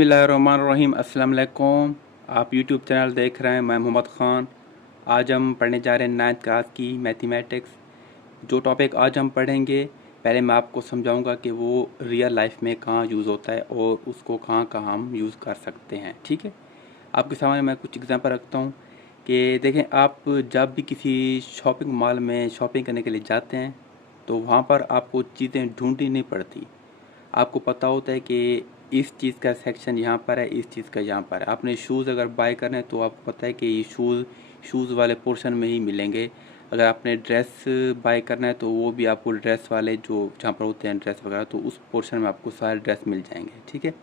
बिस्मिल्लाहिर्रहमानिर्रहीम। अस्सलाम वालेकुम। आप यूट्यूब चैनल देख रहे हैं, मैं मोहम्मद ख़ान। आज हम पढ़ने जा रहे हैं 9th क्लास की मैथमेटिक्स। जो टॉपिक आज हम पढ़ेंगे, पहले मैं आपको समझाऊंगा कि वो रियल लाइफ में कहाँ यूज़ होता है और उसको कहाँ कहाँ हम यूज़ कर सकते हैं। ठीक है, आपके सामने मैं कुछ एग्जांपल रखता हूँ कि देखें, आप जब भी किसी शॉपिंग मॉल में शॉपिंग करने के लिए जाते हैं तो वहाँ पर आपको चीज़ें ढूंढनी नहीं पड़ती। आपको पता होता है कि इस चीज़ का सेक्शन यहाँ पर है, इस चीज़ का यहाँ पर है। आपने शूज़ अगर बाय करने हैं तो आपको पता है कि ये शूज़ वाले पोर्शन में ही मिलेंगे। अगर आपने ड्रेस बाय करना है तो वो भी आपको ड्रेस वाले जो जहाँ पर होते हैं ड्रेस वगैरह, तो उस पोर्शन में आपको सारे ड्रेस मिल जाएंगे। ठीक है,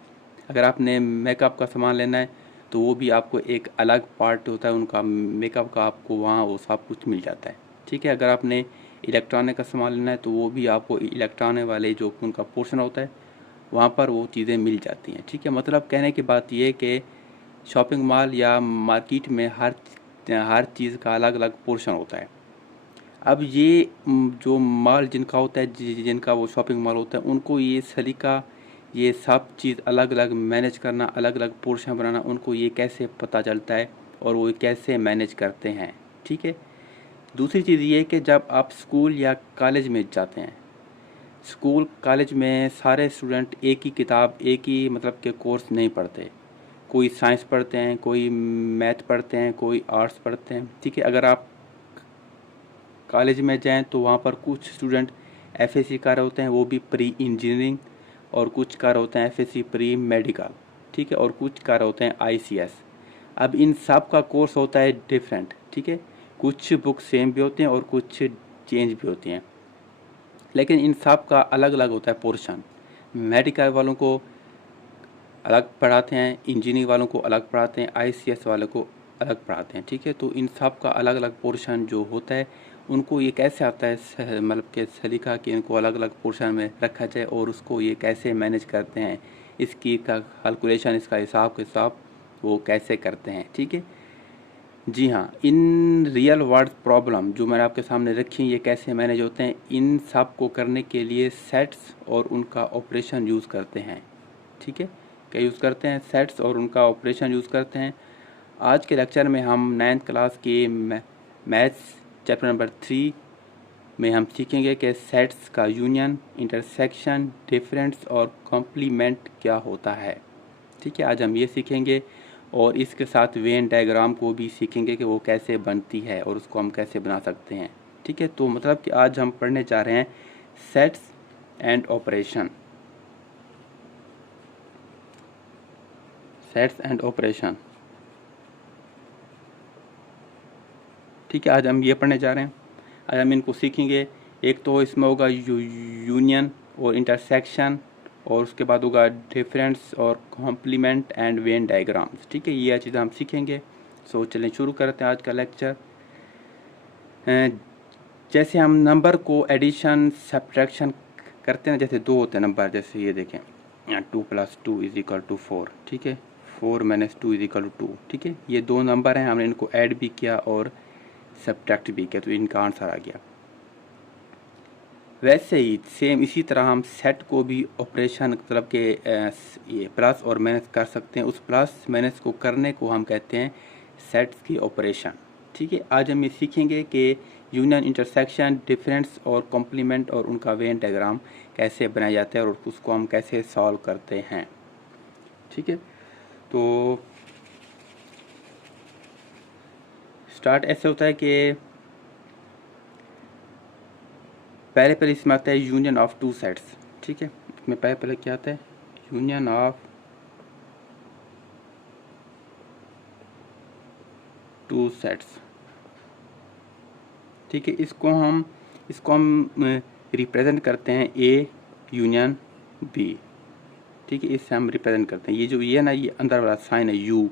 अगर आपने मेकअप का सामान लेना है तो वो भी आपको एक अलग पार्ट होता है उनका मेकअप का, आपको वहाँ वो सब कुछ मिल जाता है। ठीक है, अगर आपने इलेक्ट्रॉनिक का सामान लेना है तो वो भी आपको इलेक्ट्रॉनिक वाले जो उनका पोर्शन होता है वहाँ पर वो चीज़ें मिल जाती हैं। ठीक है, मतलब कहने की बात ये कि शॉपिंग मॉल या मार्केट में हर चीज़ का अलग अलग पोर्शन होता है। अब ये जो मॉल जिनका होता है, जिनका वो शॉपिंग मॉल होता है, उनको ये सलीका, ये सब चीज़ अलग अलग मैनेज करना, अलग अलग पोर्शन बनाना, उनको ये कैसे पता चलता है और वो कैसे मैनेज करते हैं। ठीक है, दूसरी चीज़ ये है कि जब आप स्कूल या कॉलेज में जाते हैं, स्कूल कॉलेज में सारे स्टूडेंट एक ही किताब, एक ही मतलब के कोर्स नहीं पढ़ते। कोई साइंस पढ़ते हैं, कोई मैथ पढ़ते हैं, कोई आर्ट्स पढ़ते हैं। ठीक है, अगर आप कॉलेज में जाएं तो वहाँ पर कुछ स्टूडेंट एफएससी कर रहे होते हैं, वो भी प्री इंजीनियरिंग, और कुछ कर रहे होते हैं एफएससी प्री मेडिकल। ठीक है, और कुछ कर रहे होते हैं आईसीएस। अब इन सब का कोर्स होता है डिफरेंट। ठीक है, कुछ बुक सेम भी होते हैं और कुछ चेंज भी होती हैं, लेकिन इन सब का अलग अलग होता है पोर्शन। मेडिकल वालों को अलग पढ़ाते हैं, इंजीनियरिंग वालों को अलग पढ़ाते हैं, आईसीएस वालों को अलग पढ़ाते हैं। ठीक है, तो इन सब का अलग अलग पोर्शन जो होता है, उनको ये कैसे आता है मतलब के सलीका कि इनको अलग अलग पोर्शन में रखा जाए और उसको ये कैसे मैनेज करते हैं, इसकी का कैलकुलेशन, इसका हिसाब किताब वो कैसे करते हैं। ठीक है, जी हाँ, इन रियल वर्ल्ड प्रॉब्लम जो मैंने आपके सामने रखी ये कैसे मैनेज होते हैं, इन सब को करने के लिए सेट्स और उनका ऑपरेशन यूज़ करते हैं। ठीक है, क्या यूज़ करते हैं? सेट्स और उनका ऑपरेशन यूज़ करते हैं। आज के लेक्चर में हम 9th क्लास के मैथ्स चैप्टर नंबर 3 में हम सीखेंगे कि सेट्स का यूनियन, इंटरसेक्शन, डिफरेंस और कॉम्प्लीमेंट क्या होता है। ठीक है, आज हम ये सीखेंगे और इसके साथ वेन डायग्राम को भी सीखेंगे कि वो कैसे बनती है और उसको हम कैसे बना सकते हैं। ठीक है, तो मतलब कि आज हम पढ़ने जा रहे हैं sets and operation. Sets and operation. ठीक है, आज हम ये पढ़ने जा रहे हैं। आज हम इनको सीखेंगे। एक तो इसमें होगा यूनियन और इंटरसेक्शन, और उसके बाद होगा डिफरेंस और कॉम्प्लीमेंट एंड वेन डायग्राम्स। ठीक है, ये चीज़ें हम सीखेंगे। सो चलें शुरू करते हैं आज का लेक्चर। जैसे हम नंबर को एडिशन सब्ट्रैक्शन करते हैं, जैसे दो होते हैं नंबर, जैसे ये देखें 2 + 2 = 4। ठीक है, 4 - 2 = 2। ठीक है, ये दो नंबर हैं, हमने इनको ऐड भी किया और सब्ट्रैक्ट भी किया, तो इनका आंसर आ गया। वैसे ही सेम इसी तरह हम सेट को भी ऑपरेशन मतलब के ये प्लस और माइनस कर सकते हैं। उस प्लस माइनस को करने को हम कहते हैं सेट्स की ऑपरेशन। ठीक है, आज हम ये सीखेंगे कि यूनियन, इंटरसेक्शन, डिफरेंस और कॉम्प्लीमेंट और उनका वेन डायग्राम कैसे बनाया जाता है और उसको हम कैसे सॉल्व करते हैं। ठीक है, तो स्टार्ट ऐसे होता है कि पहले इसमें आता है यूनियन ऑफ टू सेट्स। ठीक है, इसमें पहले क्या आता है? Union of two sets. ठीक है, इसको हम रिप्रेजेंट करते हैं ए यूनियन बी। ठीक है, इससे हम रिप्रेजेंट करते हैं, ये जो ये ना, ये अंदर वाला साइन है यू,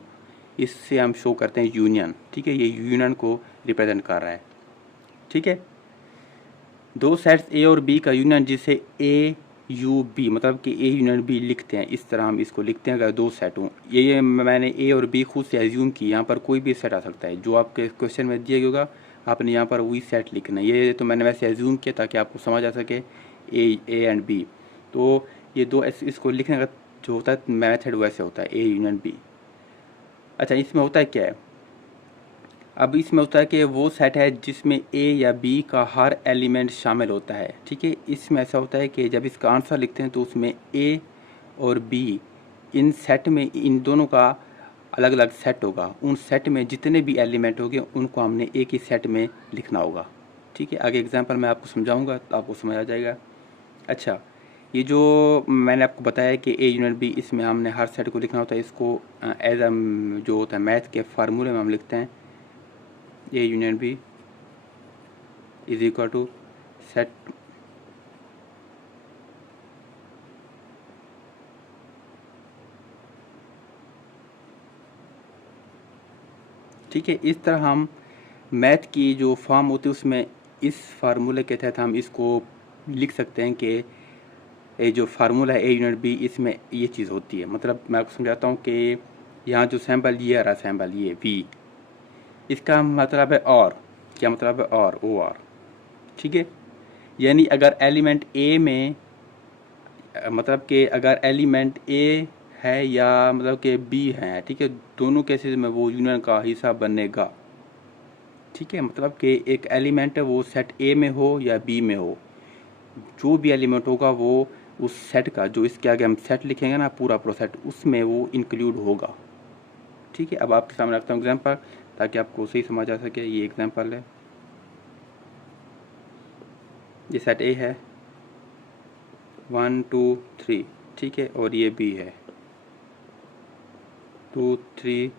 इससे हम शो करते हैं यूनियन। ठीक है, ये यूनियन को रिप्रेजेंट कर रहा है। ठीक है, दो सेट्स ए और बी का यूनियन, जिसे ए यू बी मतलब कि ए यूनियन बी लिखते हैं, इस तरह हम इसको लिखते हैं। अगर दो सेट हों, ये मैंने ए और बी खुद से एज्यूम की, यहाँ पर कोई भी सेट आ सकता है जो आपके क्वेश्चन में दिया गया होगा, आपने यहाँ पर वही सेट लिखना है। ये तो मैंने वैसे एज्यूम किया ताकि आपको समझ आ सके ए एंड बी। तो ये दो इसको लिखने का जो होता है मेथड वैसे होता है, ए यूनियन बी। अच्छा, इसमें होता है क्या है, अब इसमें होता है कि वो सेट है जिसमें ए या बी का हर एलिमेंट शामिल होता है। ठीक है, इसमें ऐसा होता है कि जब इसका आंसर लिखते हैं तो उसमें ए और बी इन सेट में, इन दोनों का अलग अलग सेट होगा। उन सेट में जितने भी एलिमेंट होंगे उनको हमने एक ही सेट में लिखना होगा। ठीक है, आगे एग्जांपल मैं आपको समझाऊंगा तो आपको समझ आ जाएगा। अच्छा, ये जो मैंने आपको बताया कि ए यूनिट बी, इसमें हमने हर सेट को लिखना होता है। इसको एज जो होता है मैथ के फार्मूले में हम लिखते हैं A union B is equal to set ठीक है, इस तरह हम मैथ की जो फॉर्म होती है उसमें इस फार्मूले के तहत हम इसको लिख सकते हैं कि ये जो फार्मूला है ए यूनिट बी, इसमें ये चीज़ होती है। मतलब मैं आपको समझाता हूँ कि यहाँ जो सैम्पल ये आ रहा सैम्पल ये वी, इसका मतलब है और, क्या मतलब है और, ओ आर। ठीक है, यानी अगर एलिमेंट ए में, मतलब कि अगर एलिमेंट ए है या मतलब कि बी है, ठीक है, दोनों केसेस में वो यूनियन का हिस्सा बनेगा। ठीक है, मतलब कि एक एलिमेंट है वो सेट ए में हो या बी में हो, जो भी एलिमेंट होगा वो उस सेट का, जो इसके आगे हम सेट लिखेंगे ना, पूरा पूरा सेट, उसमें वो इंक्लूड होगा। ठीक है, अब आपके सामने रखता हूँ एग्जांपल ताकि आपको सही समझ आ सके। ये एग्जांपल है, ये सेट ए है 1 2 3, ठीक है, और ये बी है 2 3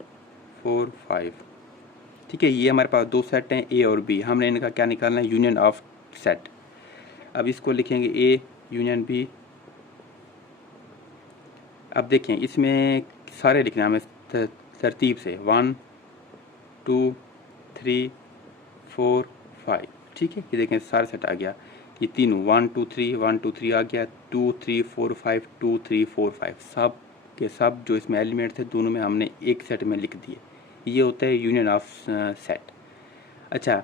4 5। ठीक है, ये हमारे पास दो सेट हैं ए और बी, हमने इनका क्या निकालना है, यूनियन ऑफ सेट। अब इसको लिखेंगे ए यूनियन बी। अब देखें इसमें सारे लिखना है हमें तरतीब से, 1 2 3 4 5। ठीक है, ये देखें सारे सेट आ गया, ये तीनों 1 2 3 1 2 3 आ गया, 2 3 4 5 2 3 4 5, सब के सब जो इसमें एलिमेंट थे दोनों में हमने एक सेट में लिख दिए। ये होता है यूनियन ऑफ सेट। अच्छा,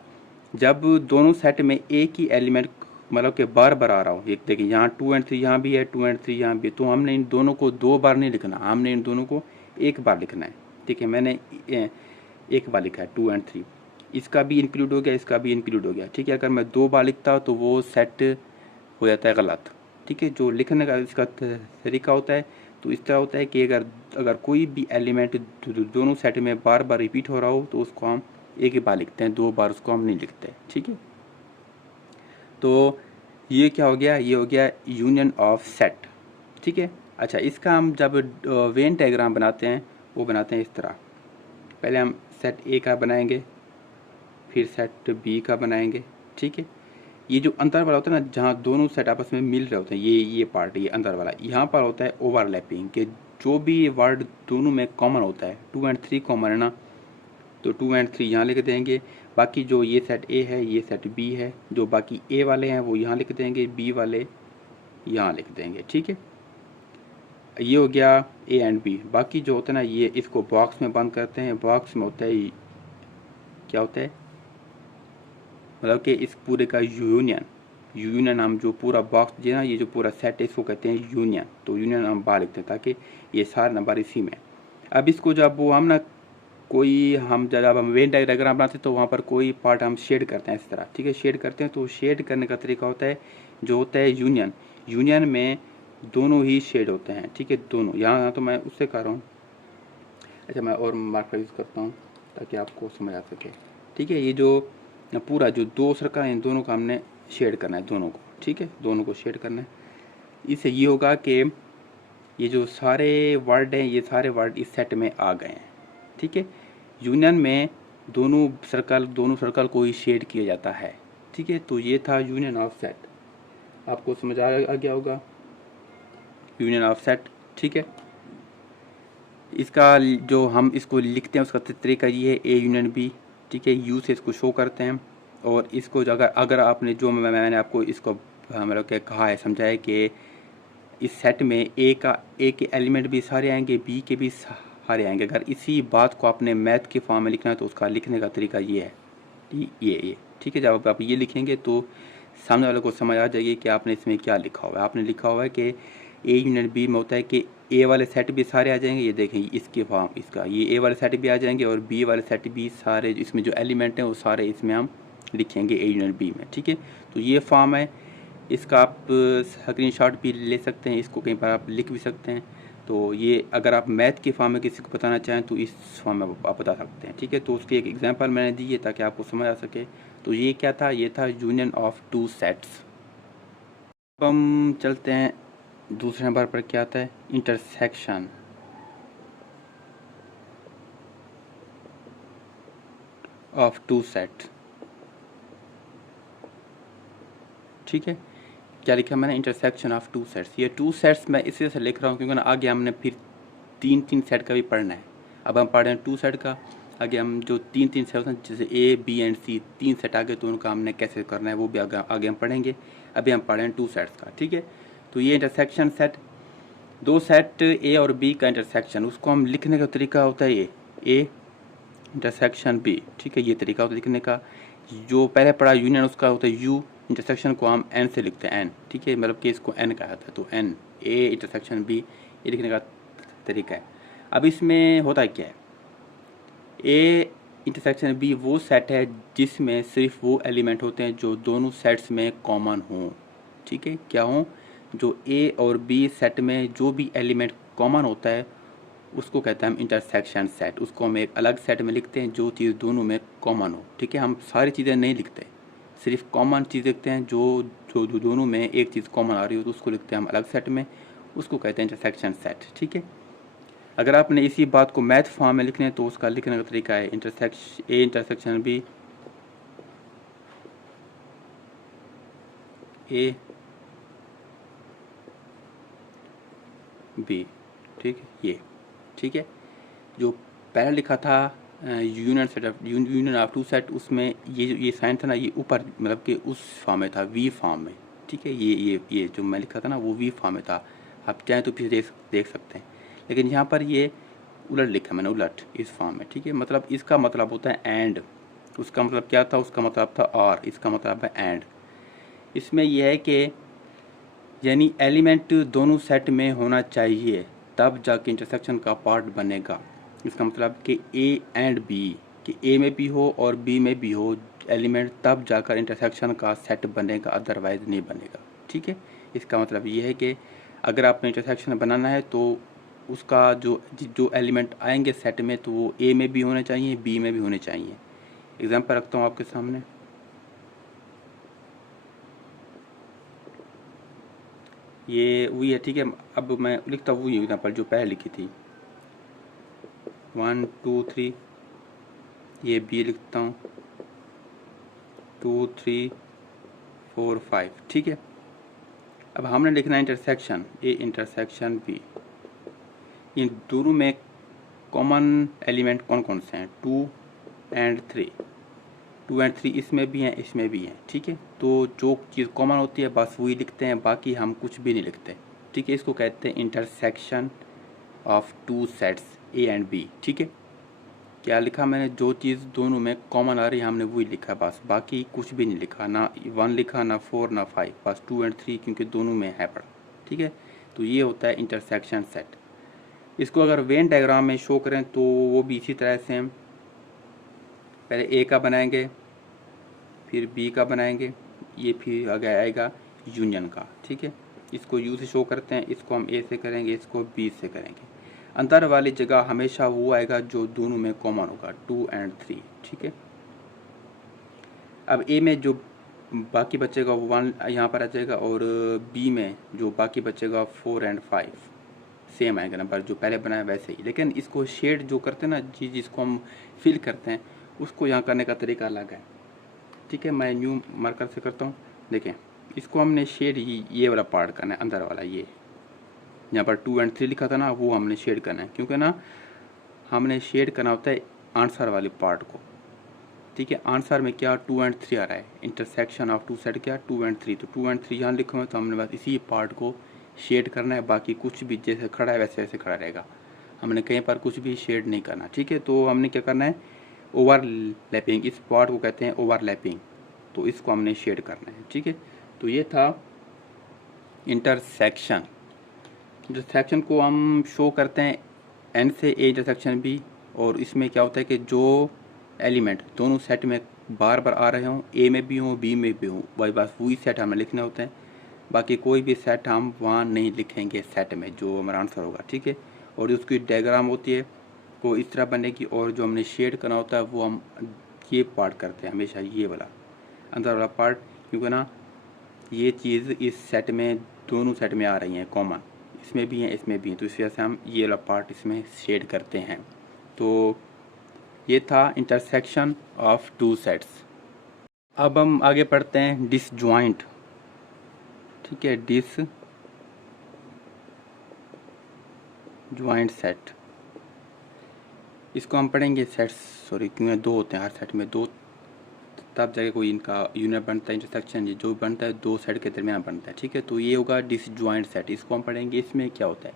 जब दोनों सेट में एक ही एलिमेंट मतलब कि बार बार आ रहा हो, एक देखिए यहाँ 2 एंड 3 यहाँ भी है, 2 एंड 3 यहाँ भी है, तो हमने इन दोनों को दो बार नहीं लिखना, हमने इन दोनों को एक बार लिखना है। ठीक है, मैंने एक बार लिखा है 2 एंड 3, इसका भी इंक्लूड हो गया, इसका भी इंक्लूड हो गया। ठीक है, अगर मैं दो बार लिखता तो वो सेट हो जाता है गलत। ठीक है, जो लिखने का इसका तरीका होता है तो इस तरह होता है कि अगर कोई भी एलिमेंट दोनों सेट में बार बार रिपीट हो रहा हो तो उसको हम एक ही बार लिखते हैं, दो बार उसको हम नहीं लिखते। ठीक है, तो ये क्या हो गया, ये हो गया यूनियन ऑफ सेट। ठीक है, अच्छा, इसका हम जब वेन डायग्राम बनाते हैं वो बनाते हैं इस तरह, पहले हम सेट ए का बनाएंगे, फिर सेट बी का बनाएंगे। ठीक है, ये जो अंदर वाला होता है ना, जहाँ दोनों सेट आपस में मिल रहे होते हैं, ये पार्ट, ये अंदर वाला, यहाँ पर होता है ओवरलैपिंग, कि जो भी वर्ड दोनों में कॉमन होता है, 2 एंड 3 कॉमन है ना, तो 2 एंड 3 यहाँ लिख देंगे। बाकी जो ये सेट ए है, ये सेट बी है, जो बाकी ए वाले हैं वो यहाँ लिख देंगे, बी वाले यहाँ लिख देंगे। ठीक है, ये हो गया ए एंड बी। बाकी जो होता है ना, ये इसको बॉक्स में बंद करते हैं, बॉक्स में होता है क्या होता है, मतलब कि इस पूरे का यूनियन हम जो पूरा बॉक्स जो ना, ये जो पूरा सेट है इसको कहते हैं यूनियन। तो यूनियन हम बाहर लिखते हैं ताकि ये सारे नंबर इसी में। अब इसको जब वो हम ना जब हम वेन डायग्राम बनाते हैं तो वहाँ पर कोई पार्ट हम शेड करते हैं इस तरह। ठीक है, शेड करते हैं, तो शेड करने का तरीका होता है, जो होता है यूनियन में दोनों ही शेड होते हैं। ठीक है, दोनों, यहाँ तो मैं उससे कर रहा हूँ। अच्छा, मैं और मार्कर यूज़ करता हूँ ताकि आपको समझ आ सके। ठीक है, ये जो पूरा जो दो सर्कल है इन दोनों का हमने शेड करना है, दोनों को। ठीक है, दोनों को शेड करना है। इससे ये होगा कि ये जो सारे वर्ड हैं, ये सारे वर्ड इस सेट में आ गए हैं। ठीक है, यूनियन में दोनों सर्कल को ही शेड किया जाता है। ठीक है, तो ये था यूनियन ऑफ सेट, आपको समझ आ गया होगा यूनियन ऑफ सेट। ठीक है, इसका जो हम इसको लिखते हैं उसका तरीका ये है, ए यूनियन बी। ठीक है, यू से इसको शो करते हैं, और इसको अगर आपने जो मैंने आपको इसको मतलब क्या कहा है, समझाया कि इस सेट में ए के एलिमेंट भी सारे आएंगे, बी के भी सारे आएंगे। अगर इसी बात को आपने मैथ के फॉर्म में लिखना है तो उसका लिखने का तरीका ये है, ये। ठीक है, जब आप ये लिखेंगे तो सामने वाले को समझ आ जाएगी कि आपने इसमें क्या लिखा हुआ है। आपने लिखा हुआ है कि ए यूनियन बी में होता है कि ए वाले सेट भी सारे आ जाएंगे, ये देखें इसके फॉर्म इसका, ये ए वाले सेट भी आ जाएंगे और बी वाले सेट भी सारे, इसमें जो एलिमेंट हैं वो सारे इसमें हम लिखेंगे ए यूनियन बी में, ठीक है। तो ये फॉर्म है, इसका आप स्क्रीनशॉट भी ले सकते हैं, इसको कहीं पर आप लिख भी सकते हैं। तो ये अगर आप मैथ के फॉर्म में किसी को बताना चाहें तो इस फॉर्म में आप बता सकते हैं, ठीक है। तो उसकी एक एग्जांपल मैंने दी है ताकि आपको समझ आ सके। तो ये क्या था, ये था यूनियन ऑफ टू सेट्स। अब हम चलते हैं दूसरे नंबर पर, क्या आता है, इंटरसेक्शन ऑफ टू सेट, ठीक है। क्या लिखा मैंने, इंटरसेक्शन ऑफ टू सेट्स। ये टू सेट्स मैं इसी से लिख रहा हूँ क्योंकि ना आगे हमने फिर तीन तीन सेट का भी पढ़ना है। अब हम पढ़ रहे हैं टू सेट का, आगे हम जो तीन तीन सेट हैं जैसे ए बी एंड सी, तीन सेट आगे, तो उनका हमने कैसे करना है वो भी आगे हम पढ़ेंगे। अभी हम पढ़ रहे हैं टू सेट्स का, ठीक है। तो ये इंटरसेक्शन सेट, दो सेट ए और बी का इंटरसेक्शन, उसको हम लिखने का तरीका होता है ये ए इंटरसेक्शन बी, ठीक है। ये तरीका होता है लिखने का। जो पहले पढ़ा यूनियन, उसका होता है यू, इंटरसेक्शन को हम एन से लिखते हैं, एन, ठीक है, मतलब कि इसको एन कहा जाता है। तो एन, ए इंटरसेक्शन बी, ये लिखने का तरीका है। अब इसमें होता क्या है, ए इंटरसेक्शन बी वो सेट है जिसमें सिर्फ वो एलिमेंट होते हैं जो दोनों सेट्स में कॉमन हों, ठीक है। क्या हों, जो ए और बी सेट में जो भी एलिमेंट कॉमन होता है उसको कहते हैं हम इंटरसेक्शन सेट। उसको हम एक अलग सेट में लिखते हैं जो चीज़ दोनों में कॉमन हो, ठीक है। हम सारी चीज़ें नहीं लिखते, सिर्फ कॉमन चीज़ लिखते हैं, जो जो जो दोनों में एक चीज़ कॉमन आ रही हो तो उसको लिखते हैं हम अलग सेट में, उसको कहते हैं इंटरसेक्शन सेट, ठीक है। अगर आपने इसी बात को मैथ फॉर्म में लिखना है तो उसका लिखने का तरीका है A intersection B, A B, ठीक है, ये, ठीक है। जो पहले लिखा था union set of union of two set, उसमें ये साइन था ना, ये ऊपर मतलब कि उस फॉर्म में था, वी फॉर्म में, ठीक है। ये जो मैं लिखा था ना वो वी फॉर्म में था, आप चाहें तो फिर देख सकते हैं। लेकिन यहाँ पर ये उलट लिखा मैंने, उलट इस फॉर्म में, ठीक है। मतलब इसका मतलब होता है एंड, उसका मतलब क्या था, उसका मतलब था और, इसका मतलब है एंड। इसमें यह है कि यानी एलिमेंट दोनों सेट में होना चाहिए तब जाके इंटरसेक्शन का पार्ट बनेगा। इसका मतलब कि ए एंड बी, कि ए में भी हो और बी में भी हो एलिमेंट, तब जाकर इंटरसेक्शन का सेट बनेगा, अदरवाइज नहीं बनेगा, ठीक है। इसका मतलब ये है कि अगर आपने इंटरसेक्शन बनाना है तो उसका जो जो एलिमेंट आएंगे सेट में तो वो ए में भी होने चाहिए, बी में भी होने चाहिए। एग्जाम्पल रखता हूँ आपके सामने, ये वही है, ठीक है। अब मैं लिखता हूँ वही एग्जाम्पल जो पहले लिखी थी, 1 2 3, ये बी लिखता हूँ 2 3 4 5, ठीक है। अब हमने लिखना है इंटरसेक्शन ए इंटरसेक्शन बी, इन दोनों में कॉमन एलिमेंट कौन कौन से हैं, 2 एंड 3, 2 एंड 3 इसमें भी हैं इसमें भी हैं, ठीक है। तो जो चीज़ कॉमन होती है बस वही लिखते हैं, बाकी हम कुछ भी नहीं लिखते, ठीक है। इसको कहते हैं intersection of two sets A and B, ठीक है। क्या लिखा मैंने, जो चीज़ दोनों में कॉमन आ रही है हमने वही लिखा बस, बाकी कुछ भी नहीं लिखा, ना 1 लिखा ना 4 ना 5, बस 2 एंड 3 क्योंकि दोनों में है पड़ा, ठीक है। तो ये होता है इंटरसेक्शन सेट। इसको अगर वेन डायग्राम में शो करें तो वो भी इसी तरह से हम पहले ए का बनाएंगे, फिर बी का बनाएंगे, ये फिर आगे आएगा यूनियन का, ठीक है। इसको यू से शो करते हैं, इसको हम ए से करेंगे, इसको बी से करेंगे। अंदर वाली जगह हमेशा वो आएगा जो दोनों में कॉमन होगा, 2 एंड 3, ठीक है। अब ए में जो बाकी बचेगा वो 1 यहाँ पर आ जाएगा, और बी में जो बाकी बचेगा 4 एंड 5 सेम आएगा नंबर जो पहले बनाया वैसे ही। लेकिन इसको शेड जो करते हैं ना, जिसको हम फिल करते हैं, उसको यहाँ करने का तरीका अलग है, ठीक है। मैं न्यू मार्कर से करता हूँ, देखें इसको हमने शेड ये वाला पार्ट करना है, अंदर वाला ये यहाँ पर 2 एंड 3 लिखा था ना, वो हमने शेड करना है, क्योंकि ना हमने शेड करना होता है आंसर वाले पार्ट को, ठीक है। आंसर में क्या 2 एंड 3 आ रहा है, इंटरसेक्शन ऑफ टू सेट क्या 2 एंड 3, तो 2 एंड 3 यहाँ लिखे हुए, तो हमने बस इसी पार्ट को शेड करना है, बाकी कुछ भी जैसे खड़ा है वैसे वैसे खड़ा रहेगा, हमने कहीं पर कुछ भी शेड नहीं करना, ठीक है। तो हमने क्या करना है, ओवरलैपिंग, इस पार्ट को कहते हैं ओवरलैपिंग, तो इसको हमने शेड करना है, ठीक है। तो ये था इंटरसेक्शन। इंटरसेक्शन को हम शो करते हैं एन से ए इंटरसेक्शन बी, और इसमें क्या होता है कि जो एलिमेंट दोनों सेट में बार बार आ रहे हों, ए में भी हों बी में भी हों, वही बस वही सेट हमें लिखने होते हैं। बाकी कोई भी सेट हम वहाँ नहीं लिखेंगे सेट में जो हमारा आंसर होगा, ठीक है। और जो उसकी डायग्राम होती है वो इस तरह बनेगी, और जो हमने शेड करना होता है वो हम ये पार्ट करते हैं हमेशा, ये वाला अंदर वाला पार्ट, क्योंकि ना ये चीज़ इस सेट में दोनों सेट में आ रही हैं कॉमन, इसमें भी हैं इसमें भी हैं, तो इस वजह से हम ये वाला पार्ट इसमें शेड करते हैं। तो ये था इंटरसेक्शन ऑफ टू सेट्स। अब हम आगे पढ़ते हैं डिसजॉइंट, ठीक है। डिसजॉइंट सेट, इसको हम पढ़ेंगे सेट्स, सॉरी क्यों दो होते हैं हर सेट में दो, तब जाके कोई इनका यूनिट बनता है इंटरसेक्शन, ये जो बनता है दो सेट के दरमियान बनता है, ठीक है। तो ये होगा डिसजॉइंट सेट, इसको हम पढ़ेंगे। इसमें क्या होता है,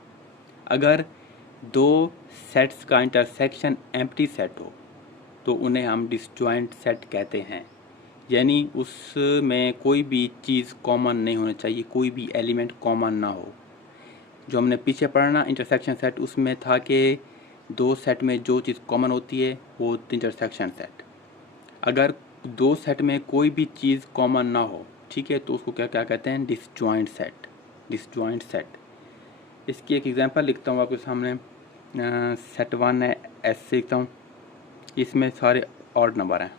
अगर दो सेट्स का इंटरसेक्शन एम्प्टी सेट हो तो उन्हें हम डिसजॉइंट सेट कहते हैं। यानी उसमें कोई भी चीज़ कॉमन नहीं होनी चाहिए, कोई भी एलिमेंट कॉमन ना हो। जो हमने पीछे पढ़ा ना इंटरसेक्शन सेट, उसमें था कि दो सेट में जो चीज़ कॉमन होती है वो इंटरसेक्शन सेट। अगर दो सेट में कोई भी चीज़ कॉमन ना हो, ठीक है, तो उसको क्या क्या कहते हैं, डिसजॉइंट सेट। डिसजॉइंट सेट, इसकी एक एग्जांपल लिखता हूँ आपके सामने। सेट वन है, ऐसे लिखता हूँ, इसमें सारे ऑड नंबर हैं,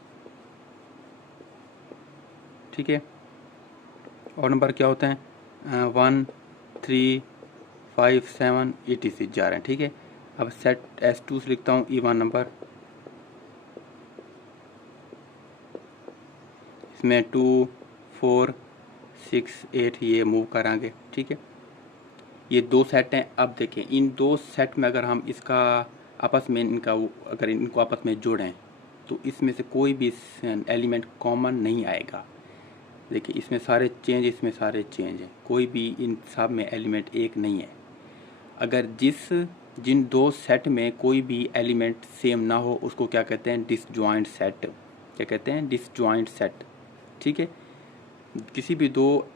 ठीक है। ऑड नंबर क्या होते हैं, 1 3 5 7 etc जा रहे हैं, ठीक है। अब सेट S2 से लिखता हूँ इवन नंबर, इसमें 2 4 6 8 ये मूव कराएंगे, ठीक है। ये दो सेट हैं। अब देखें इन दो सेट में अगर हम इसका आपस में इनका अगर इनको आपस में जोड़ें तो इसमें से कोई भी एलिमेंट कॉमन नहीं आएगा। देखिए इसमें सारे चेंज, इसमें सारे चेंज हैं, कोई भी इन सब में एलिमेंट एक नहीं है। अगर जिन दो सेट में कोई भी एलिमेंट सेम ना हो उसको क्या कहते हैं, डिसजॉइंट सेट। क्या कहते हैं, डिसजॉइंट सेट, ठीक है। किसी भी दो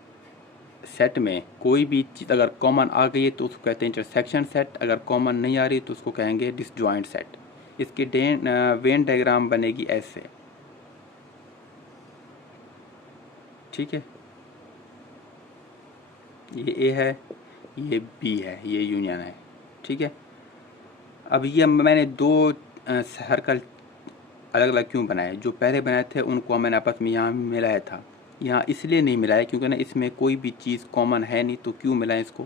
सेट में कोई भी चीज़ अगर कॉमन आ गई है तो उसको कहते हैं इंटरसेक्शन सेट, अगर कॉमन नहीं आ रही तो उसको कहेंगे डिसजॉइंट सेट। इसकी वेन डायग्राम बनेगी ऐसे, ठीक है। ये ए है, ये बी है, ये यूनियन है, ठीक है। अब ये मैंने दो सर्कल अलग अलग क्यों बनाए, जो पहले बनाए थे उनको मैंने आपस में यहाँ मिलाया था। यहाँ इसलिए नहीं मिलाया क्योंकि ना इसमें कोई भी चीज़ कॉमन है नहीं, तो क्यों मिलाएं इसको।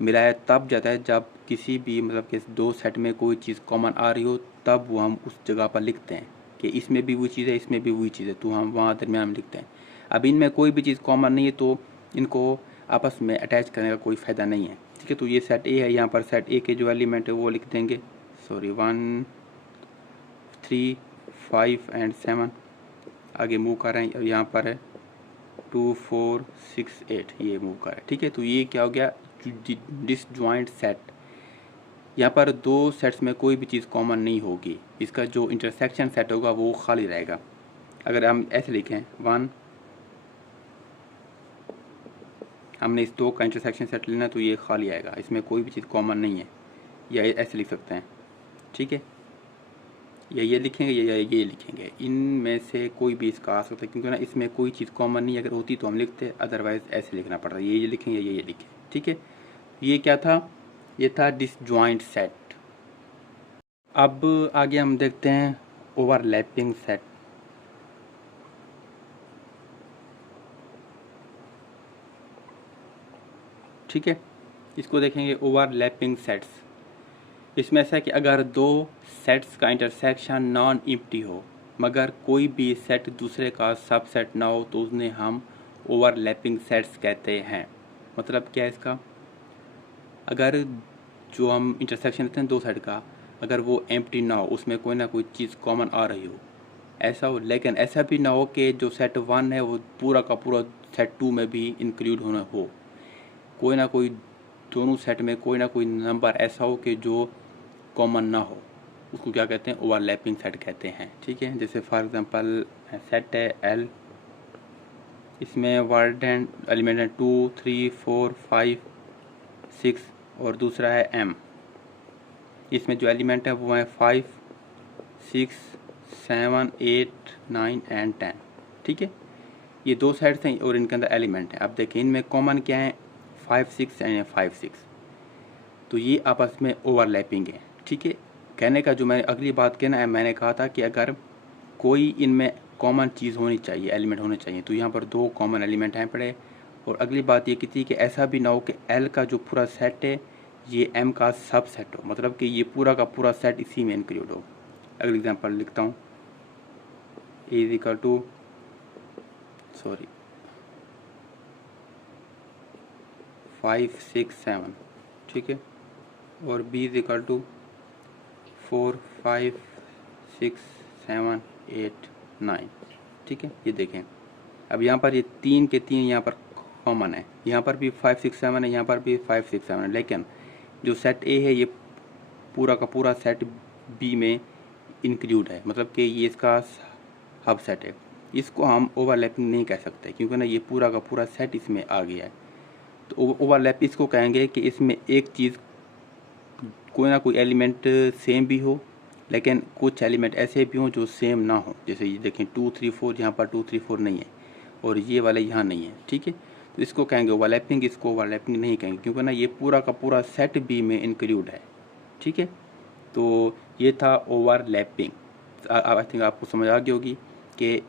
मिलाया तब जाता है जब किसी भी मतलब कि दो सेट में कोई चीज़ कॉमन आ रही हो, तब वो हम उस जगह पर लिखते हैं कि इसमें भी वही चीज़ है इसमें भी वही चीज़ है, तो हम वहाँ दरमियान में लिखते हैं। अब इनमें कोई भी चीज़ कॉमन नहीं है तो इनको आपस में अटैच करने का कोई फ़ायदा नहीं है, ठीक है। तो ये सेट ए है, यहाँ पर सेट ए के जो एलिमेंट है वो लिख देंगे, सॉरी 1 3 5 एंड 7 आगे मूव कर रहे हैं, और यहाँ पर है 2 4 6 8 ये मूव कर रहा है, ठीक है। तो ये क्या हो गया, डिसजॉइंट सेट। यहाँ पर दो सेट्स में कोई भी चीज़ कॉमन नहीं होगी, इसका जो इंटरसेक्शन सेट होगा वो खाली रहेगा। अगर हम ऐसे लिखें 1, हमने इस दो का इंटरसेक्शन सेट लेना तो ये खाली आएगा, इसमें कोई भी चीज़ कॉमन नहीं है, या ऐसे लिख सकते हैं, ठीक है। या ये लिखेंगे या ये लिखेंगे, इनमें से कोई भी इसका आ सकता है, क्योंकि ना इसमें कोई चीज़ कॉमन नहीं, अगर होती तो हम लिखते, अदरवाइज़ ऐसे लिखना पड़ता है, ये लिखें या ये लिखें, ठीक है। ये क्या था, ये था डिसजॉइंट सेट। अब आगे हम देखते हैं ओवरलैपिंग सेट। ठीक है, इसको देखेंगे ओवरलैपिंग सेट्स। इसमें ऐसा है कि अगर दो सेट्स का इंटरसेक्शन नॉन एम्प्टी हो मगर कोई भी सेट दूसरे का सबसेट ना हो तो उन्हें हम ओवरलैपिंग सेट्स कहते हैं। मतलब क्या है इसका, अगर जो हम इंटरसेक्शन लेते हैं दो सेट का, अगर वो एम्प्टी ना हो, उसमें कोई ना कोई चीज़ कॉमन आ रही हो, ऐसा हो, लेकिन ऐसा भी ना हो कि जो सेट वन है वो पूरा का पूरा सेट टू में भी इंक्लूड होना हो, कोई ना कोई दोनों सेट में कोई ना कोई नंबर ऐसा हो कि जो कॉमन ना हो, उसको क्या कहते हैं, ओवरलैपिंग सेट कहते हैं। ठीक है, जैसे फॉर एग्जांपल सेट है एल, इसमें वर्ड एंड एलिमेंट है 2 3 4 5 6 और दूसरा है m। इसमें जो एलिमेंट है वो है 5, 6, 7, 8, 9 एंड 10। ठीक है, ये दो सेट्स हैं और इनके अंदर एलिमेंट है। अब देखिए इनमें कॉमन क्या है, 5, 6 एंड 5, 6, तो ये आपस में ओवरलैपिंग है। ठीक है, कहने का जो मैंने अगली बात कहना है, मैंने कहा था कि अगर कोई इनमें कॉमन चीज़ होनी चाहिए, एलिमेंट होने चाहिए, तो यहाँ पर दो कॉमन एलिमेंट हैं पड़े। और अगली बात ये की थी कि ऐसा भी ना हो कि एल का जो पूरा सेट है ये एम का सब सेट हो, मतलब कि ये पूरा का पूरा सेट इसी में इंक्लूड हो। अगला एग्जांपल लिखता हूँ, ए इज इक्वल टू 5, 6, 7। ठीक है, और बी इज इक्वल टू 4, 5, 6, 7, 8, 9। ठीक है, ये देखें अब यहाँ पर ये 3 के 3 यहाँ पर कॉमन है, यहाँ पर भी 5, 6, 7 है, यहाँ पर भी 5, 6, 7 है, लेकिन जो सेट ए है ये पूरा का पूरा सेट बी में इंक्लूड है, मतलब कि ये इसका हब सेट है। इसको हम ओवरलैपिंग नहीं कह सकते क्योंकि ना ये पूरा का पूरा सेट इसमें आ गया है। तो ओवरलैप इसको कहेंगे कि इसमें एक चीज़ कोई ना कोई एलिमेंट सेम भी हो, लेकिन कुछ एलिमेंट ऐसे भी हों जो सेम ना हो। जैसे ये देखें 2, 3, 4, यहाँ पर 2, 3, 4 नहीं है और ये वाले यहाँ नहीं है। ठीक है, तो इसको कहेंगे ओवरलैपिंग, इसको ओवरलैपिंग नहीं कहेंगे क्योंकि ना ये पूरा का पूरा सेट बी में इंक्लूड है। ठीक है, तो ये था ओवरलैपिंग। आई थिंक आपको समझ आ गई होगी कि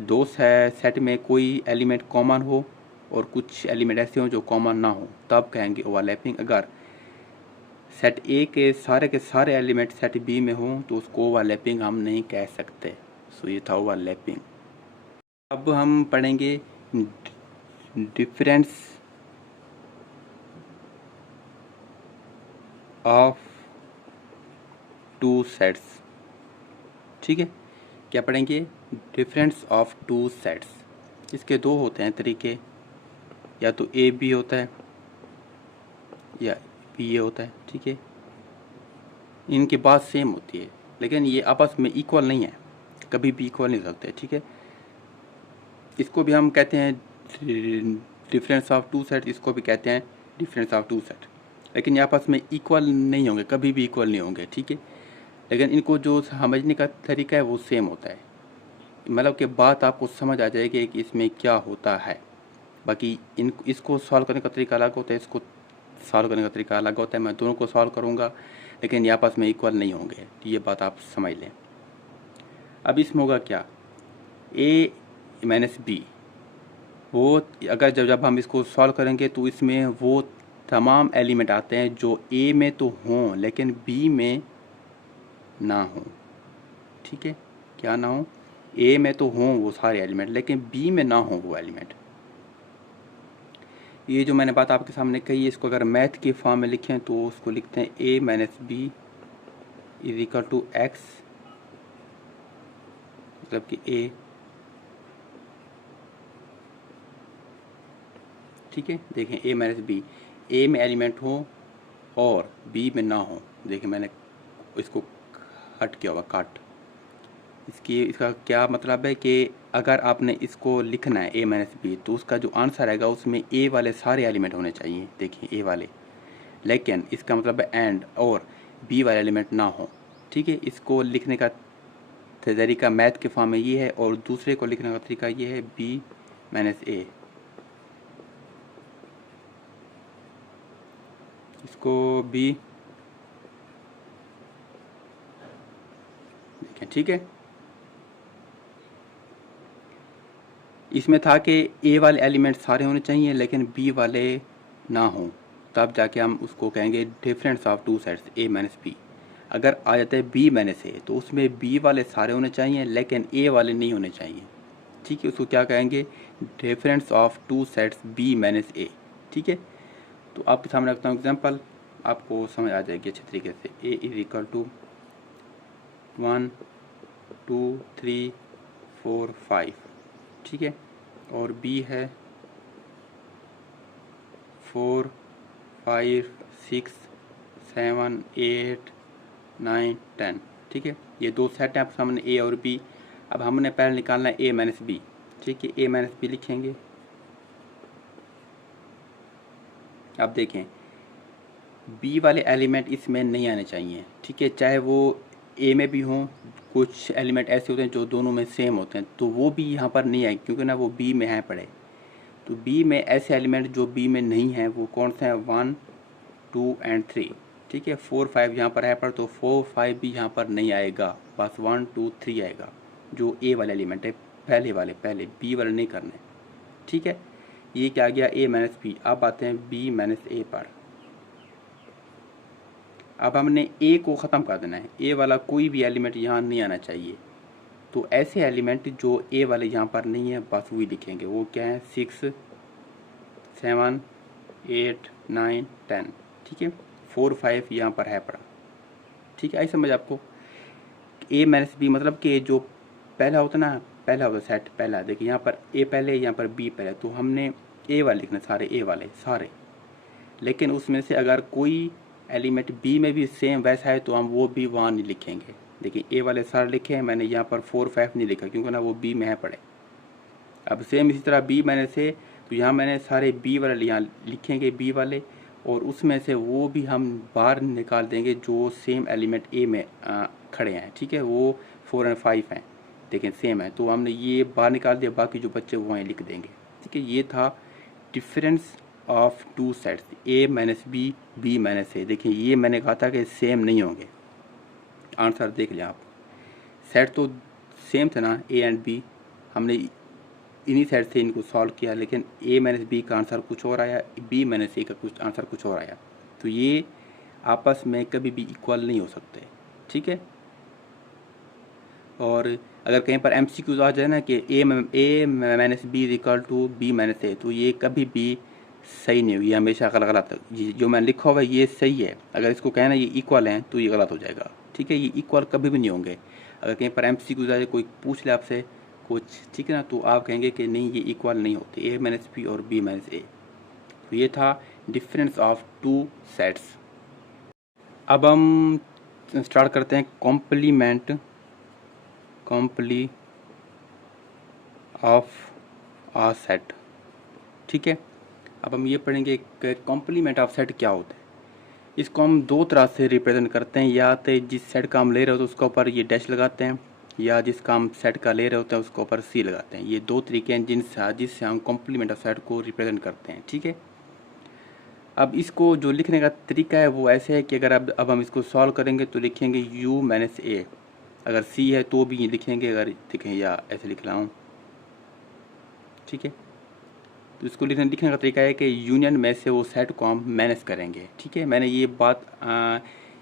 दो सेट में कोई एलिमेंट कॉमन हो और कुछ एलिमेंट ऐसे हों जो कॉमन ना हो, तब कहेंगे ओवरलैपिंग। अगर सेट ए के सारे एलिमेंट सेट बी में हों तो उसको ओवरलैपिंग हम नहीं कह सकते। सो ये था ओवरलैपिंग। अब हम पढ़ेंगे डिफरेंस ऑफ टू सेट्स। ठीक है, क्या पढ़ेंगे, डिफरेंस ऑफ टू सेट्स। इसके दो होते हैं तरीके, या तो ए बी होता है या बी ए होता है। ठीक है, इनकी बात सेम होती है लेकिन ये आपस में इक्वल नहीं है, कभी भी इक्वल नहीं हो सकते। ठीक है, इसको भी हम कहते हैं डिफरेंस ऑफ टू सेट, इसको भी कहते हैं डिफरेंस ऑफ टू सेट, लेकिन ये आपस में इक्वल नहीं होंगे, कभी भी इक्वल नहीं होंगे। ठीक है, लेकिन इनको जो समझने का तरीका है वो सेम होता है, मतलब कि बात आपको समझ आ जाएगी कि इसमें क्या होता है। बाकी इसको सॉल्व करने का तरीका अलग होता है, इसको सॉल्व करने का तरीका अलग होता है। मैं दोनों को सॉल्व करूँगा लेकिन ये आपस में इक्वल नहीं होंगे, ये बात आप समझ लें। अब इसमें होगा क्या, ए माइनस बी, वो अगर जब हम इसको सॉल्व करेंगे तो इसमें वो तमाम एलिमेंट आते हैं जो ए में तो हों लेकिन बी में ना हों। ठीक है, क्या ना हो, ए में तो हों वो सारे एलिमेंट लेकिन बी में ना हों वो एलिमेंट। ये जो मैंने बात आपके सामने कही है, इसको अगर मैथ के फॉर्म में लिखें तो उसको लिखते हैं A minus B is equal to X, मतलब कि ए। ठीक है, देखें ए माइनस बी, ए में एलिमेंट हो और बी में ना हो। देखिए मैंने इसको हट किया होगा, काट। इसका क्या मतलब है कि अगर आपने इसको लिखना है ए माइनस बी तो उसका जो आंसर आएगा उसमें ए वाले सारे एलिमेंट होने चाहिए। देखिए ए वाले, लेकिन इसका मतलब है एंड और बी वाले एलिमेंट ना हो। ठीक है, इसको लिखने का तरीका मैथ के फॉर्म में ये है और दूसरे को लिखने का तरीका ये है बी माइनस ए। इसको बी देखें। ठीक है, इसमें था कि ए वाले एलिमेंट सारे होने चाहिए लेकिन बी वाले ना हों, तब जाके हम उसको कहेंगे difference of two sets A minus B. अगर आ जाता है बी माइनस ए तो उसमें बी वाले सारे होने चाहिए लेकिन ए वाले नहीं होने चाहिए। ठीक है, उसको क्या कहेंगे, difference of two sets B minus A. ठीक है, तो आपके सामने रखता हूँ एग्जांपल, आपको समझ आ जाएगी अच्छे तरीके से। ए इज इक्वल टू 1, 2, 3, 4, 5। ठीक है, और बी है 4, 5, 6, 7, 8, 9, 10। ठीक है, ये दो सेट हैं आपके सामने ए और बी। अब हमने पहले निकालना है ए माइनस बी। ठीक है, ए माइनस बी लिखेंगे। अब देखें बी वाले एलिमेंट इसमें नहीं आने चाहिए, ठीक है, चाहे वो ए में भी हों। कुछ एलिमेंट ऐसे होते हैं जो दोनों में सेम होते हैं, तो वो भी यहाँ पर नहीं आए क्योंकि ना वो बी में हैं पड़े। तो बी में ऐसे एलिमेंट जो बी में नहीं हैं वो कौन से हैं, 1 2 एंड 3, ठीक है। 4 5 यहाँ पर है पर, तो 4 5 भी यहाँ पर नहीं आएगा, बस 1 2 3 आएगा जो ए वाले एलिमेंट है, पहले बी वाले नहीं करने, ठीक है। ये क्या आ गया, ए माइनस बी। अब आते हैं बी माइनस ए पर। अब हमने ए को ख़त्म कर देना है, ए वाला कोई भी एलिमेंट यहाँ नहीं आना चाहिए। तो ऐसे एलिमेंट जो ए वाले यहाँ पर नहीं है बस वही लिखेंगे। वो क्या है, 6 7 8 9 10, ठीक है। 4 5 यहाँ पर है पड़ा, ठीक है। आई समझ आपको। ए माइनस बी मतलब कि जो पहला होता ना, पहला होता सेट पहला, देखिए यहाँ पर ए पहले, यहाँ पर बी पहले, तो हमने ए वाले लिखना सारे, ए वाले सारे। लेकिन उसमें से अगर कोई एलिमेंट बी में भी सेम वैसा है तो हम वो भी वहाँ नहीं लिखेंगे। देखिए ए वाले सारे लिखे हैं मैंने, यहाँ पर 4 5 नहीं लिखा क्योंकि ना वो बी में है पड़े। अब सेम इसी तरह बी मैंने से, तो यहाँ मैंने सारे बी वाले यहाँ लिखेंगे बी वाले, और उसमें से वो भी हम बाहर निकाल देंगे जो सेम एलिमेंट ए में खड़े हैं, ठीक है। वो 4 और 5 हैं, देखें सेम है, तो हमने ये बाहर निकाल दिया, बाकी जो बच्चे वो वहीं लिख देंगे, ठीक है। ये था difference of two sets, A minus B, B minus A. देखिए ये मैंने कहा था कि सेम नहीं होंगे। आंसर देख लिया आप, सेट तो सेम थे ना ए एंड बी, हमने इन्हीं सेट से इनको सॉल्व किया, लेकिन ए माइनस बी का आंसर कुछ और आया, बी माइनस ए का कुछ आंसर कुछ और आया। तो ये आपस में कभी भी इक्वल नहीं हो सकते, ठीक है। और अगर कहीं पर MCQ आ जाए ना कि A minus B is equal to B minus A, तो ये कभी भी सही नहीं होगी, हमेशा गलत। ये जो मैंने लिखा हुआ है ये सही है, अगर इसको कहना ये इक्वल हैं तो ये गलत हो जाएगा, ठीक है। ये इक्वल कभी भी नहीं होंगे। अगर कहीं पर MCQ आ जाए, कोई पूछ ले आपसे कुछ, ठीक है ना, तो आप कहेंगे कि नहीं ये इक्वल नहीं होते, ए माइनस बी और बी माइनस ए। तो ये था डिफरेंस ऑफ टू सेट्स। अब हम स्टार्ट करते हैं कॉम्प्लीमेंट ऑफ आ सेट, ठीक है। अब हम ये पढ़ेंगे कि कॉम्प्लीमेंट ऑफ सेट क्या होता है। इसको हम दो तरह से रिप्रेजेंट करते हैं, या तो जिस सेट का हम ले रहे होते हैं उसके ऊपर ये डैश लगाते हैं, या जिसका हम सेट का ले रहे होते हैं उसके ऊपर सी लगाते हैं। ये दो तरीके हैं जिससे हम कॉम्प्लीमेंट ऑफ सेट को रिप्रेजेंट करते हैं, ठीक है। अब इसको जो लिखने का तरीका है वो ऐसे है कि अगर अब हम इसको सॉल्व करेंगे तो लिखेंगे u माइनस ए, अगर c है तो भी ये लिखेंगे, अगर देखें या ऐसे लिख रहा हूँ, ठीक है। तो इसको लिखने का तरीका है कि यूनियन में से वो सेट को हम माइनस करेंगे, ठीक है। मैंने ये बात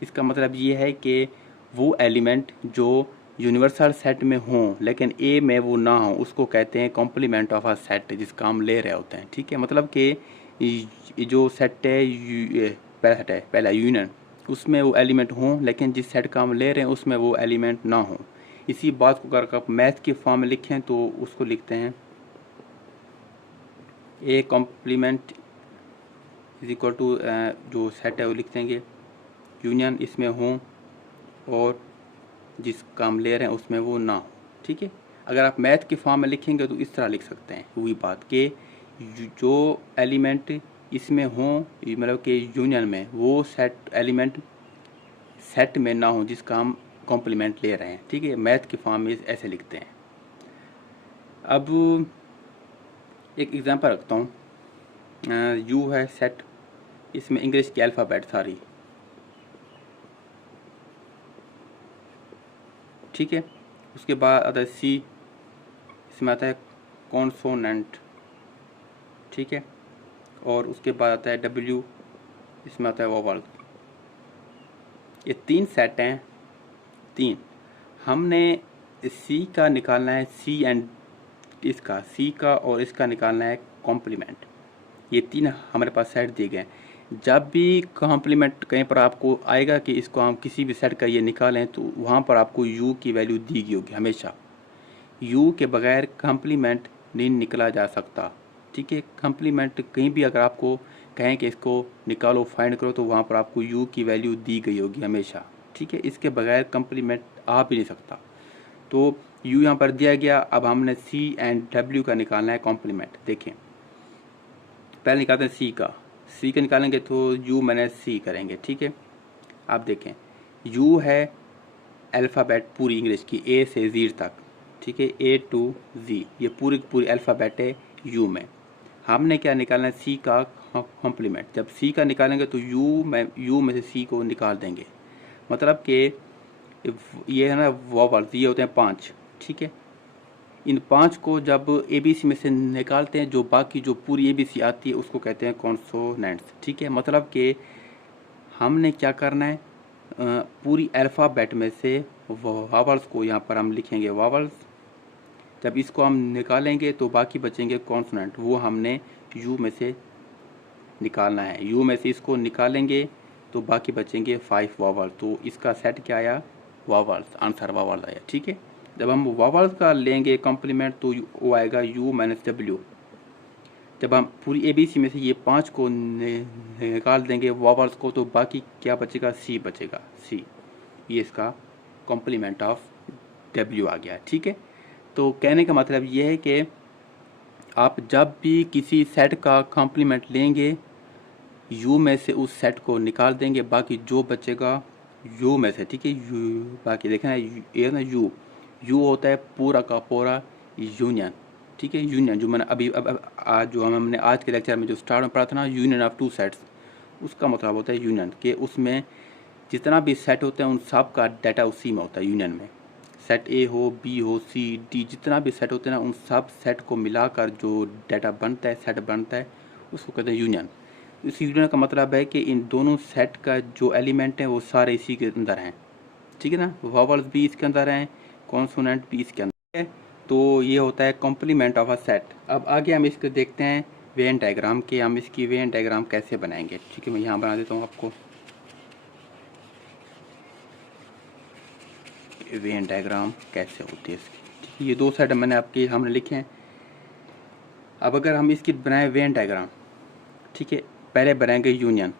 इसका मतलब ये है कि वो एलिमेंट जो यूनिवर्सल सेट में हों लेकिन ए में वो ना हो, उसको कहते हैं कॉम्प्लीमेंट ऑफ अ सेट, जिसका हम ले रहे होते हैं, ठीक है। मतलब कि जो सेट है, पहला यूनियन, उसमें वो एलिमेंट हों लेकिन जिस सेट का हम ले रहे हैं उसमें वो एलिमेंट ना हो। इसी बात को अगर आप मैथ के फॉर्म में लिखें तो उसको लिखते हैं A complement is equal to, जो सेट है वो लिख देंगे यूनियन इसमें हो और जिस काम ले रहे हैं उसमें वो ना हो, ठीक है। अगर आप मैथ के फॉर्म में लिखेंगे तो इस तरह लिख सकते हैं वही बात कि जो एलिमेंट इसमें हो, मतलब कि यूनियन में वो सेट एलिमेंट सेट में ना हो जिसका हम कॉम्प्लीमेंट ले रहे हैं, ठीक है। मैथ के फॉर्म में ऐसे लिखते हैं। अब एक एग्जांपल रखता हूँ, यू है सेट, इसमें इंग्लिश की अल्फ़ाबेट सारी, ठीक है। उसके बाद आता है सी, इसमें आता है कॉन्सोनेंट, ठीक है। और उसके बाद आता है डब्ल्यू, इसमें आता है वोवल। ये तीन सेट हैं, तीन। हमने सी का निकालना है, सी एंड इसका, सी का और इसका निकालना है कॉम्प्लीमेंट। ये तीन हमारे पास सेट दिए गए हैं। जब भी कॉम्प्लीमेंट कहीं पर आपको आएगा कि इसको हम किसी भी सेट का ये निकालें तो वहाँ पर आपको u की वैल्यू दी गई होगी हमेशा। u के बगैर कॉम्प्लीमेंट नहीं निकला जा सकता, ठीक है। कॉम्प्लीमेंट कहीं भी अगर आपको कहें कि इसको निकालो फाइंड करो तो वहाँ पर आपको u की वैल्यू दी गई होगी हमेशा, ठीक है। इसके बगैर कॉम्प्लीमेंट आ भी नहीं सकता। तो u यहाँ पर दिया गया। अब हमने c एंड w का निकालना है कॉम्प्लीमेंट। देखें पहले निकालते हैं c का, सी का निकालेंगे तो यू माइनस सी करेंगे, ठीक है। आप देखें यू है अल्फ़ाबेट पूरी इंग्लिश की ए से ज़ी तक, ठीक है, ए टू ज़ी, ये पूरी पूरी अल्फ़ाबेट है यू में। हमने क्या निकालना है, सी का कॉम्प्लीमेंट। जब सी का निकालेंगे तो यू में से सी को निकाल देंगे, मतलब कि ये है ना वॉवल्स, ये होते हैं 5, ठीक है। इन 5 को जब एबीसी में से निकालते हैं, जो बाकी जो पूरी एबीसी आती है उसको कहते हैं कॉन्सोनेंट्स, ठीक है। मतलब कि हमने क्या करना है, पूरी अल्फ़ाबेट में से वावल्स को यहाँ पर हम लिखेंगे वावल्स। जब इसको हम निकालेंगे तो बाकी बचेंगे कॉन्सोनेंट, वो हमने यू में से निकालना है। यू में से इसको निकालेंगे तो बाकी बचेंगे 5 वावल। तो इसका सेट क्या आया, वावल्स, आंसर वावल आया, ठीक है। जब हम वावल्स का लेंगे कॉम्प्लीमेंट तो वो आएगा यू माइनस डब्ल्यू। जब हम पूरी एबीसी में से ये 5 को निकाल देंगे वावल्स को तो बाकी क्या बचेगा, सी बचेगा, सी। ये इसका कॉम्प्लीमेंट ऑफ डब्ल्यू आ गया, ठीक है। तो कहने का मतलब ये है कि आप जब भी किसी सेट का कॉम्प्लीमेंट लेंगे यू में से उस सेट को निकाल देंगे, बाकी जो बचेगा यू में से, ठीक है। यू बाकी देखना ये ना यू होता है पूरा का पूरा यूनियन, ठीक है। यूनियन जो मैंने अभी अब आज जो हमने आज के लेक्चर में जो स्टार्ट में पढ़ा था ना, यूनियन ऑफ टू सेट्स, उसका मतलब होता है यूनियन के उसमें जितना भी सेट होते हैं उन सब का डाटा उसी में होता है यूनियन में। सेट ए हो, बी हो, सी, डी, जितना भी सेट होते हैं ना उन सब सेट को मिलाकर जो डाटा बनता है, सेट बनता है, उसको कहते हैं यूनियन। इस यूनियन का मतलब है कि इन दोनों सेट का जो एलिमेंट है वो सारे इसी के अंदर हैं, ठीक है ना। वॉवल्स भी इसके अंदर हैं, कॉन्सोनेंट भी इसके अंदर है। तो ये होता है कॉम्प्लीमेंट ऑफ अ सेट। अब आगे हम इसको देखते हैं वेन डायग्राम के, हम इसकी वेन डायग्राम कैसे बनाएंगे, ठीक है। मैं यहाँ बना देता हूँ आपको वेन डायग्राम कैसे होती है इसकी। ये 2 सेट मैंने आपके हमने लिखे हैं। अब अगर हम इसकी बनाए वेन डायग्राम, ठीक है, पहले बनाएंगे यूनियन।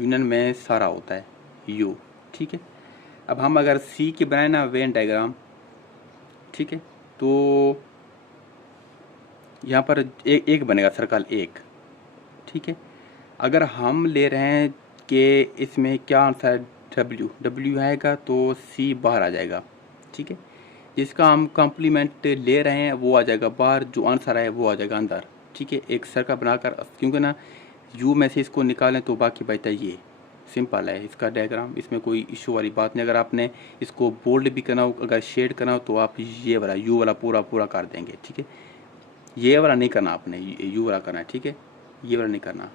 यूनियन में सारा होता है यू, ठीक है। अब हम अगर सी की बनाए ना वेन डायग्राम, ठीक है, तो यहाँ पर एक बनेगा सर्कल एक, ठीक है। अगर हम ले रहे हैं कि इसमें क्या आंसर है, डब्ल्यू आएगा तो सी बाहर आ जाएगा, ठीक है। जिसका हम कॉम्प्लीमेंट ले रहे हैं वो आ जाएगा बाहर, जो आंसर है वो आ जाएगा अंदर, ठीक है। एक सर्कल बनाकर, क्योंकि ना यू में से इसको निकालें तो बाकी बचता है ये। सिंपल है इसका डायग्राम, इसमें कोई इशू वाली बात नहीं। अगर आपने इसको बोल्ड भी करना हो, अगर शेड करना हो तो आप ये वाला यू वाला पूरा पूरा कर देंगे, ठीक है। ये वाला नहीं करना आपने, यू वाला करना है, ठीक है, ये वाला नहीं करना।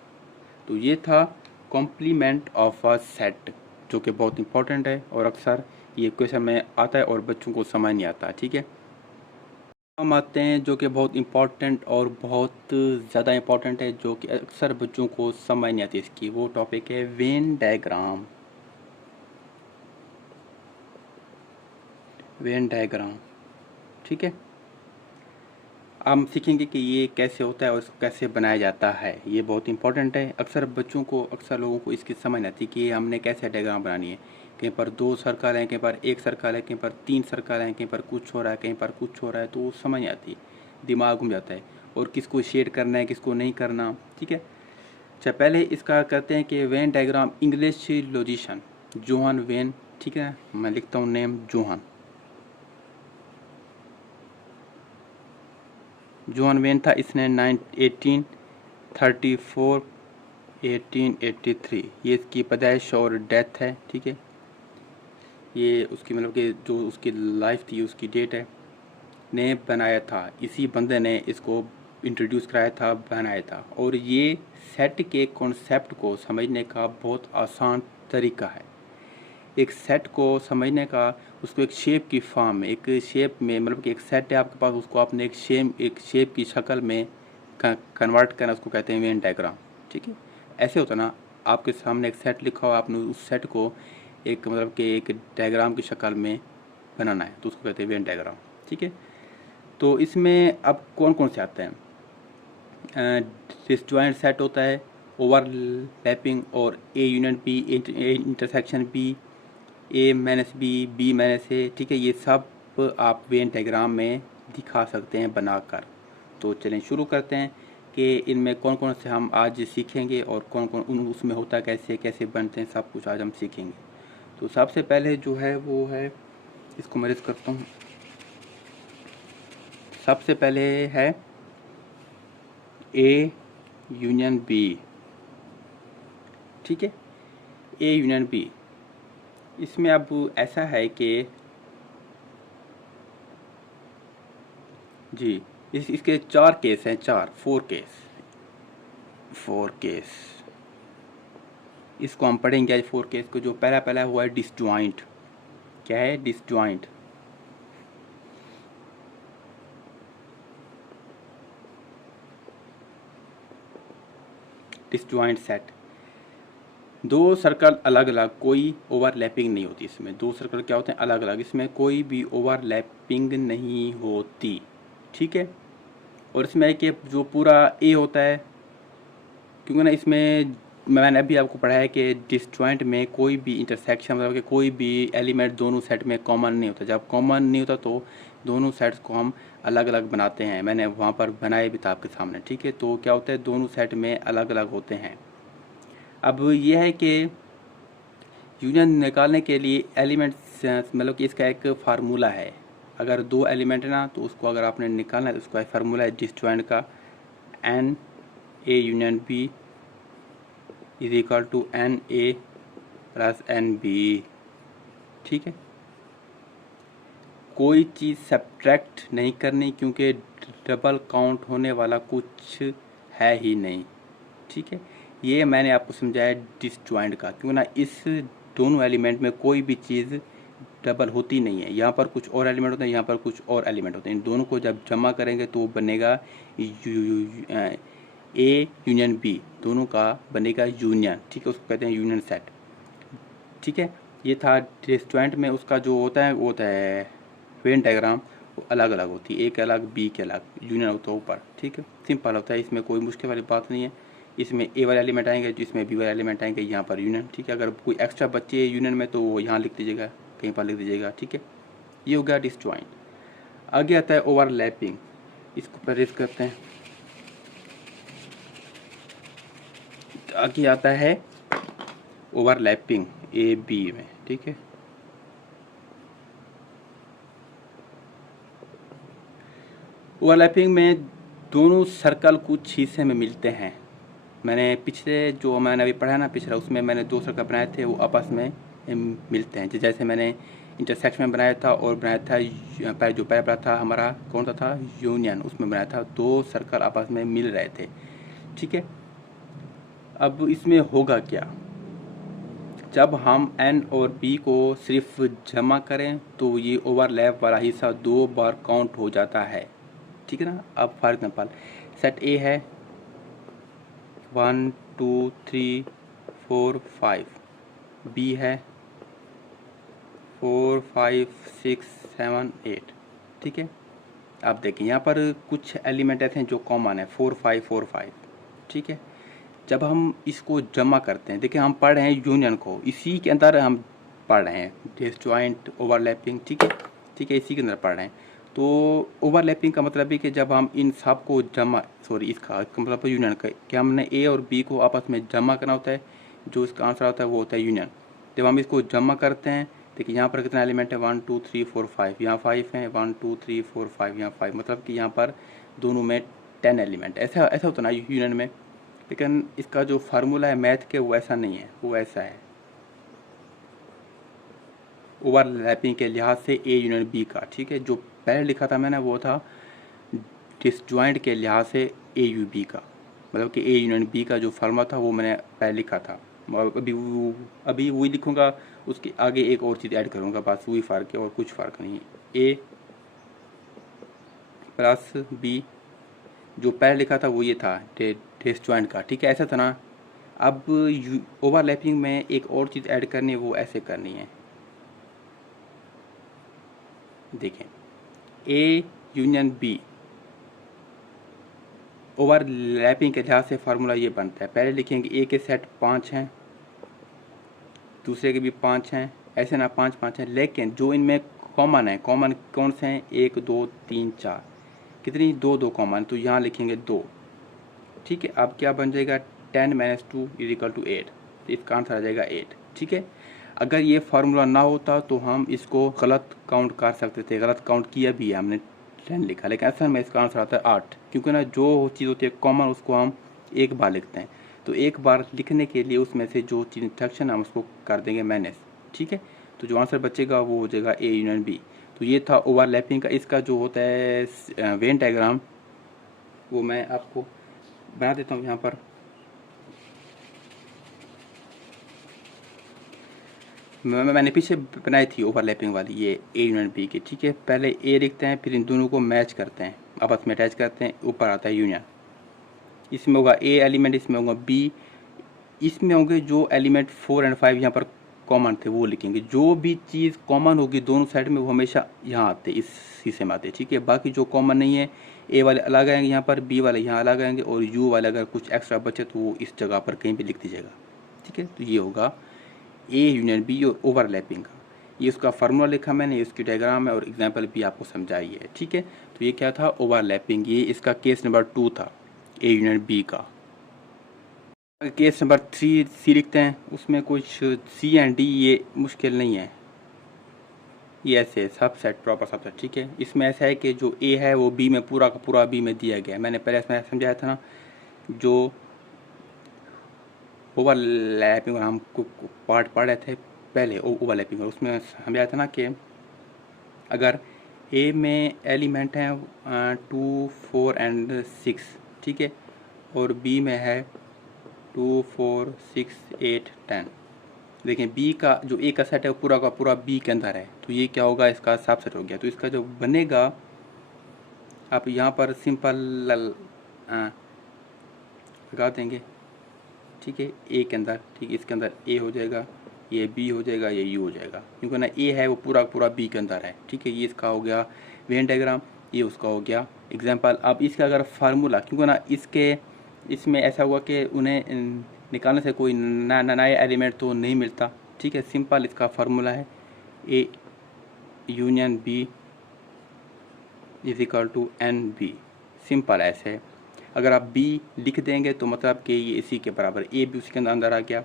तो ये था कॉम्प्लीमेंट ऑफ अ सेट, जो कि बहुत इंपॉर्टेंट है और अक्सर ये क्वेश्चन में आता है और बच्चों को समझ नहीं आता, ठीक है। हम आते हैं जो कि बहुत इंपॉर्टेंट और बहुत ज़्यादा इंपॉर्टेंट है, जो कि अक्सर बच्चों को समझ नहीं आती इसकी, वो टॉपिक है वेन डायग्राम। वेन डायग्राम, ठीक है। हम सीखेंगे कि ये कैसे होता है और इसको कैसे बनाया जाता है, ये बहुत इंपॉर्टेंट है। अक्सर बच्चों को, अक्सर लोगों को इसकी समझ नहीं आती कि हमने कैसे डायग्राम बनानी है। कहीं पर 2 सर्कल हैं, कहीं पर 1 सर्कल है, कहीं पर 3 सर्कल हैं, कहीं पर कुछ हो रहा है, कहीं पर कुछ हो रहा है, तो वो समझ नहीं आती, दिमाग घूम जाता है और किसको शेड करना है किसको नहीं करना, ठीक है। अच्छा, पहले इसका करते हैं कि Venn diagram English logician Johan Venn, ठीक है, मैं लिखता हूँ नेम जोहान जोहान वेन था। इसने 1834 1883 ये इसकी पैदाइश और डेथ है, ठीक है। ये उसकी मतलब कि जो उसकी लाइफ थी उसकी डेट है। ने बनाया था, इसी बंदे ने इसको इंट्रोड्यूस कराया था, बनाया था। और ये सेट के कॉन्सेप्ट को समझने का बहुत आसान तरीका है। एक सेट को समझने का, उसको एक शेप की फॉर्म में, एक शेप में, मतलब कि एक सेट है आपके पास, उसको आपने एक शेप की शक्ल में कन्वर्ट करना, उसको कहते हैं वेन डायग्राम, ठीक है। ऐसे होता ना, आपके सामने एक सेट लिखा हो, आपने उस सेट को एक मतलब कि एक डायग्राम की शक्ल में बनाना है तो उसको कहते हैं वेन डायग्राम, ठीक है। तो इसमें अब कौन कौन से आते हैं, डिसजॉइंट सेट होता है, ओवरलैपिंग और A union B, intersection B, A minus B, B minus A, ठीक है। ये सब आप वेन डायग्राम में दिखा सकते हैं बनाकर। तो चलें शुरू करते हैं। कि इनमें कौन कौन से हम आज सीखेंगे और कौन कौन उन उसमें होता कैसे कैसे बनते हैं, सब कुछ आज हम सीखेंगे। तो सबसे पहले जो है वो है, इसको मैं रेज करता हूँ। सबसे पहले है ए यूनियन बी, ठीक है, ए यूनियन बी। इसमें अब ऐसा है कि जी इसके 4 केस हैं, 4 केस। इसको हम पढ़ेंगे आज 4 केस को। जो पहला हुआ है डिसजॉइंट। क्या है? डिसजॉइंट। Disjoint set. दो सर्कल अलग अलग, कोई ओवरलैपिंग नहीं होती इसमें। दो सर्कल क्या होते हैं? अलग अलग। इसमें कोई भी ओवरलैपिंग नहीं होती, ठीक है। और इसमें है कि जो पूरा ए होता है, क्योंकि ना इसमें मैंने अभी आपको पढ़ाया कि डिसजॉइंट में कोई भी इंटरसेक्शन, मतलब कि कोई भी एलिमेंट दोनों सेट में कॉमन नहीं होता। जब कॉमन नहीं होता तो दोनों सेट्स को हम अलग अलग बनाते हैं। मैंने वहाँ पर बनाए भी था आपके सामने, ठीक है। तो क्या होता है, दोनों सेट में अलग अलग होते हैं। अब यह है कि यूनियन निकालने के लिए एलिमेंट्स, मतलब कि इसका एक फार्मूला है। अगर दो एलिमेंट है ना, तो उसको अगर आपने निकालना है तो उसका एक फार्मूला है डिसजॉइंट का, n A union B is equal to n A plus n B, ठीक है। कोई चीज़ सब्ट्रैक्ट नहीं करनी, क्योंकि डबल काउंट होने वाला कुछ है ही नहीं, ठीक है। ये मैंने आपको समझाया डिसजॉइंट का, क्योंकि ना इस दोनों एलिमेंट में कोई भी चीज़ डबल होती नहीं है। यहाँ पर कुछ और एलिमेंट होते हैं, यहाँ पर कुछ और एलिमेंट होते हैं। इन दोनों को जब जमा करेंगे तो बनेगा ए यूनियन बी, दोनों का बनेगा यूनियन, ठीक है। उसको कहते हैं यूनियन सेट, ठीक है। ये था डिसजॉइंट में। उसका जो होता है वो होता है वेन डायग्राम, वो अलग अलग होती है, ए के अलग बी के अलग, यूनियन होता है ऊपर, ठीक है। सिंपल होता है, इसमें कोई मुश्किल वाली बात नहीं है। इसमें ए वाले एलिमेंट आएंगे, जिसमें बी वाले एलिमेंट आएंगे, यहाँ पर यूनियन, ठीक है। अगर कोई एक्स्ट्रा बच्चे यूनियन में तो वो यहाँ लिख दीजिएगा, कहीं पर लिख दीजिएगा, ठीक है। ये हो गया डिसजॉइंट। आगे आता है ओवरलैपिंग। इसको परहेज करते हैं। आगे आता है ओवरलैपिंग ए बी में, ठीक है। ओवरलैपिंग में दोनों सर्कल कुछ हिस्से में मिलते हैं। मैंने पिछले जो मैंने अभी पढ़ा ना पिछला, उसमें मैंने 2 सर्कल बनाए थे, वो आपस में मिलते हैं। जैसे मैंने इंटरसेक्शन में बनाया था और बनाया था जो पहला पढ़ा था हमारा कौन सा था, यूनियन, उसमें बनाया था 2 सर्कल आपस में मिल रहे थे, ठीक है। अब इसमें होगा क्या, जब हम एन और बी को सिर्फ जमा करें तो ये ओवरलैप वाला हिस्सा 2 बार काउंट हो जाता है, ठीक है ना। अब फॉर एग्जाम्पल सेट ए है 1 2 3 4 5, बी है 4 5 6 7 8, ठीक है। आप देखें यहाँ पर कुछ एलिमेंट ऐसे हैं जो कॉमन है, 4 5 4 5, ठीक है। जब हम इसको जमा करते हैं, देखिए हम पढ़ रहे हैं यूनियन को, इसी के अंदर हम पढ़ रहे हैं डिसजॉइंट ओवरलैपिंग, ठीक है, ठीक है, इसी के अंदर पढ़ रहे हैं। तो ओवरलैपिंग का मतलब है कि जब हम इन सब को इसका मतलब यूनियन का, कि हमने ए और बी को आपस में जमा करना होता है, जो इसका आंसर होता है वो होता है यूनियन। जब हम इसको जमा करते हैं, देखिए यहाँ पर कितना एलिमेंट है 1 2 3 4 5, यहाँ 5 है, 1 2 3 4 5, यहाँ 5, मतलब कि यहाँ पर दोनों में 10 एलिमेंट। ऐसा ऐसा होता है ना यूनियन में। लेकिन इसका जो फार्मूला है मैथ के, वो ऐसा नहीं है, वो ऐसा है ओवरलैपिंग के लिहाज से ए यूनियन बी का, ठीक है। जो पहले लिखा था मैंने वो था डिसजॉइंट के लिहाज से ए यू बी का, मतलब कि ए यूनियन बी का जो फार्मूला था वो मैंने पहले लिखा था। अभी वही लिखूँगा, उसके आगे एक और चीज़ ऐड करूँगा, बस वही फ़र्क है और कुछ फ़र्क नहीं है। ए प्लस बी, जो पहले लिखा था वो ये था डिसजॉइंट का, ठीक है, ऐसा था ना। अब ओवरलैपिंग में एक और चीज़ ऐड करनी है, वो ऐसे करनी है। देखें ए यूनियन बी ओवरलैपिंग के लिहाज से फार्मूला ये बनता है। पहले लिखेंगे ए के सेट 5 हैं, दूसरे के भी 5 हैं, ऐसे ना 5 5 हैं, लेकिन जो इनमें कॉमन है, कॉमन कौन से हैं, 1 2 3 4, कितनी 2 2 कॉमन, तो यहाँ लिखेंगे 2। ठीक है। अब क्या बन जाएगा 10 माइनस 2 इज इक्वल टू 8, तो इसका आंसर आ जाएगा 8। ठीक है। अगर ये फार्मूला ना होता तो हम इसको गलत काउंट कर सकते थे, गलत काउंट किया भी है हमने 10 लिखा, लेकिन असल में इसका आंसर आता है 8, क्योंकि ना जो चीज़ होती है कॉमन उसको हम एक बार लिखते हैं, तो एक बार लिखने के लिए उसमें से जो चीज़ इंस्ट्रक्शन है हम उसको कर देंगे माइनस। ठीक है। तो जो आंसर बचेगा वो हो जाएगा ए यूनियन बी। तो ये था ओवरलैपिंग का। इसका जो होता है वेन डायग्राम वो मैं आपको बना देता हूँ यहाँ पर। मैंने पीछे बनाई थी ओवरलैपिंग वाली, ये ए यूनियन बी की। ठीक है। पहले ए लिखते हैं, फिर इन दोनों को मैच करते हैं, आपस में अटैच करते हैं, ऊपर आता है यूनियन। इसमें होगा ए एलिमेंट, इसमें होगा बी, इसमें होंगे जो एलिमेंट 4 और 5 यहाँ पर कॉमन थे वो लिखेंगे। जो भी चीज़ कॉमन होगी दोनों साइड में वो हमेशा यहाँ आते, इस हिस्से में आते। ठीक है। बाकी जो कॉमन नहीं है, ए वाले अलग आएंगे यहाँ पर, बी वाले यहाँ अलग आएंगे, और यू वाले अगर कुछ एक्स्ट्रा बचे तो वो इस जगह पर कहीं भी लिख दीजिएगा। ठीक है। तो ये होगा ए यूनियन बी और ओवरलैपिंग का। ये उसका फार्मूला लिखा मैंने, इसकी डायग्राम है और एग्जाम्पल भी आपको समझाई है। ठीक है। तो ये क्या था, ओवरलैपिंग। ये इसका केस नंबर 2 था ए यूनियन बी का। केस नंबर 3 सी लिखते हैं, उसमें कुछ सी एंड डी ये मुश्किल नहीं है, ये ऐसे सबसेट, प्रॉपर सबसेट। ठीक है। इसमें ऐसा है कि जो ए है वो बी में पूरा का पूरा बी में दिया गया है। मैंने पहले इसमें समझाया था ना, जो ओवरलैपिंग हम पार्ट पढ़ रहे थे पहले ओवरलैपिंग, उसमें समझाया था ना कि अगर ए में एलिमेंट हैं 2, 4 एंड 6, ठीक है, और बी में है 2, 4, 6, 8, 10। देखें बी का जो ए का सेट है वो पूरा का पूरा बी के अंदर है, तो ये क्या होगा, इसका सबसेट हो गया। तो इसका जो बनेगा, आप यहाँ पर सिंपल लगा देंगे। ठीक है। ए के अंदर, ठीक है, इसके अंदर ए हो जाएगा, ये बी हो जाएगा, ये यू हो जाएगा, क्योंकि ना ए है वो पूरा पूरा बी के अंदर है। ठीक है। ये इसका हो गया वेन डायग्राम, ये उसका हो गया एग्जाम्पल। अब इसका अगर फार्मूला, क्योंकि ना इसमें ऐसा हुआ कि उन्हें निकालने से कोई नया एलिमेंट तो नहीं मिलता। ठीक है। सिंपल इसका फार्मूला है A union B is equal to n B. Simple ऐसे है। अगर आप बी लिख देंगे तो मतलब कि ये इसी के बराबर, ए भी उसके अंदर आ गया।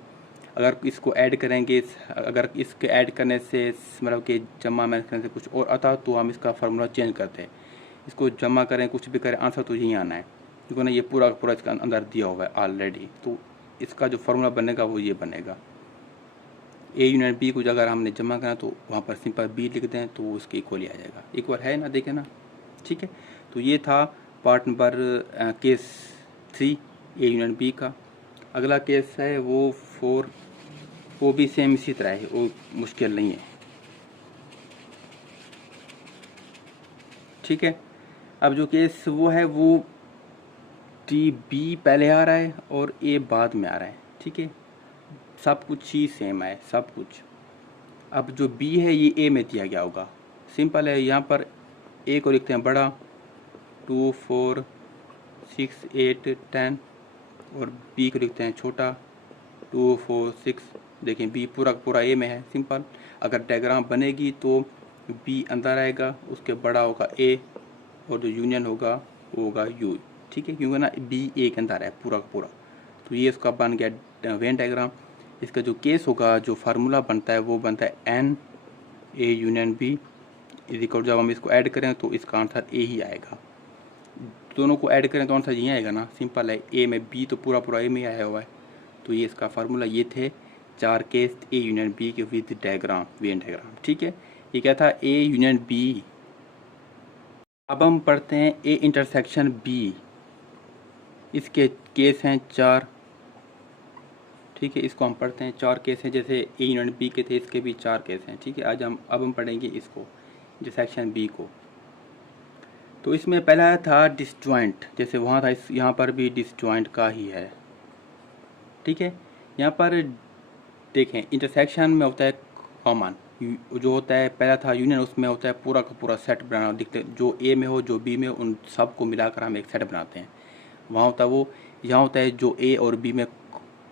अगर इसको ऐड करेंगे, अगर इसके ऐड करने से मतलब कि जमा मैच करने से कुछ और आता तो हम इसका फार्मूला चेंज करते हैं। इसको जमा करें, कुछ भी करें, आंसर तो यही आना है, क्योंकि ना ये पूरा पूरा इसका अंदर दिया हुआ है ऑलरेडी। तो इसका जो फार्मूला बनेगा वो ये बनेगा, ए यूनियन बी को अगर हमने जमा करना तो वहाँ पर सिंपल बी लिख दें तो उसके इक्वल आ जाएगा। एक बार है ना, देखें ना। ठीक है। तो ये था part number case 3 A union B का। अगला केस है वो 4, वो भी सेम इसी तरह है, वो मुश्किल नहीं है। ठीक है। अब जो केस वो है वो टी बी पहले आ रहा है और ए बाद में आ रहा है। ठीक है। सब कुछ ही सेम है, सब कुछ। अब जो बी है ये ए में दिया गया होगा, सिंपल है। यहाँ पर ए को लिखते हैं बड़ा, 2, 4, 6, 8, 10, और बी को लिखते हैं छोटा, 2, 4, 6। देखें बी पूरा पूरा ए में है, सिंपल। अगर डायग्राम बनेगी तो बी अंदर आएगा, उसके बड़ा होगा ए, और जो यूनियन होगा वो होगा यू। ठीक है। क्योंकि ना बी ए के अंदर है पूरा का पूरा। तो ये इसका बन गया वेन डायग्राम। इसका जो केस होगा, जो फार्मूला बनता है वो बनता है n A union B is equal, जब हम इसको ऐड करें तो इसका आंसर ए ही आएगा। दोनों को ऐड करें तो आंसर यही आएगा ना, सिंपल है। ए में बी तो पूरा पूरा ए में आया हुआ है। तो ये इसका फार्मूला। ये थे 4 केस ए यूनियन बी के विद डायग्राम, वेन डायग्राम। ठीक है। ये क्या था, ए यूनियन बी। अब हम पढ़ते हैं ए इंटरसेक्शन बी। इसके केस हैं 4। ठीक है। इसको हम पढ़ते हैं, 4 केस हैं, जैसे ए यूनियन बी के थे इसके भी 4 केस हैं। ठीक है। अब हम पढ़ेंगे इसको, इंटरसेक्शन बी को। तो इसमें पहला था डिसजॉइंट, जैसे वहाँ था, यहाँ पर भी डिसजॉइंट का ही है। ठीक है। यहाँ पर देखें इंटरसेक्शन में होता है कॉमन, जो होता है पहला था यूनियन, उसमें होता है पूरा का पूरा सेट बनाना। दिखते जो ए में हो जो बी में हो उन सब को मिलाकर हम एक सेट बनाते हैं, वहाँ होता है वो। यहाँ होता है जो ए और बी में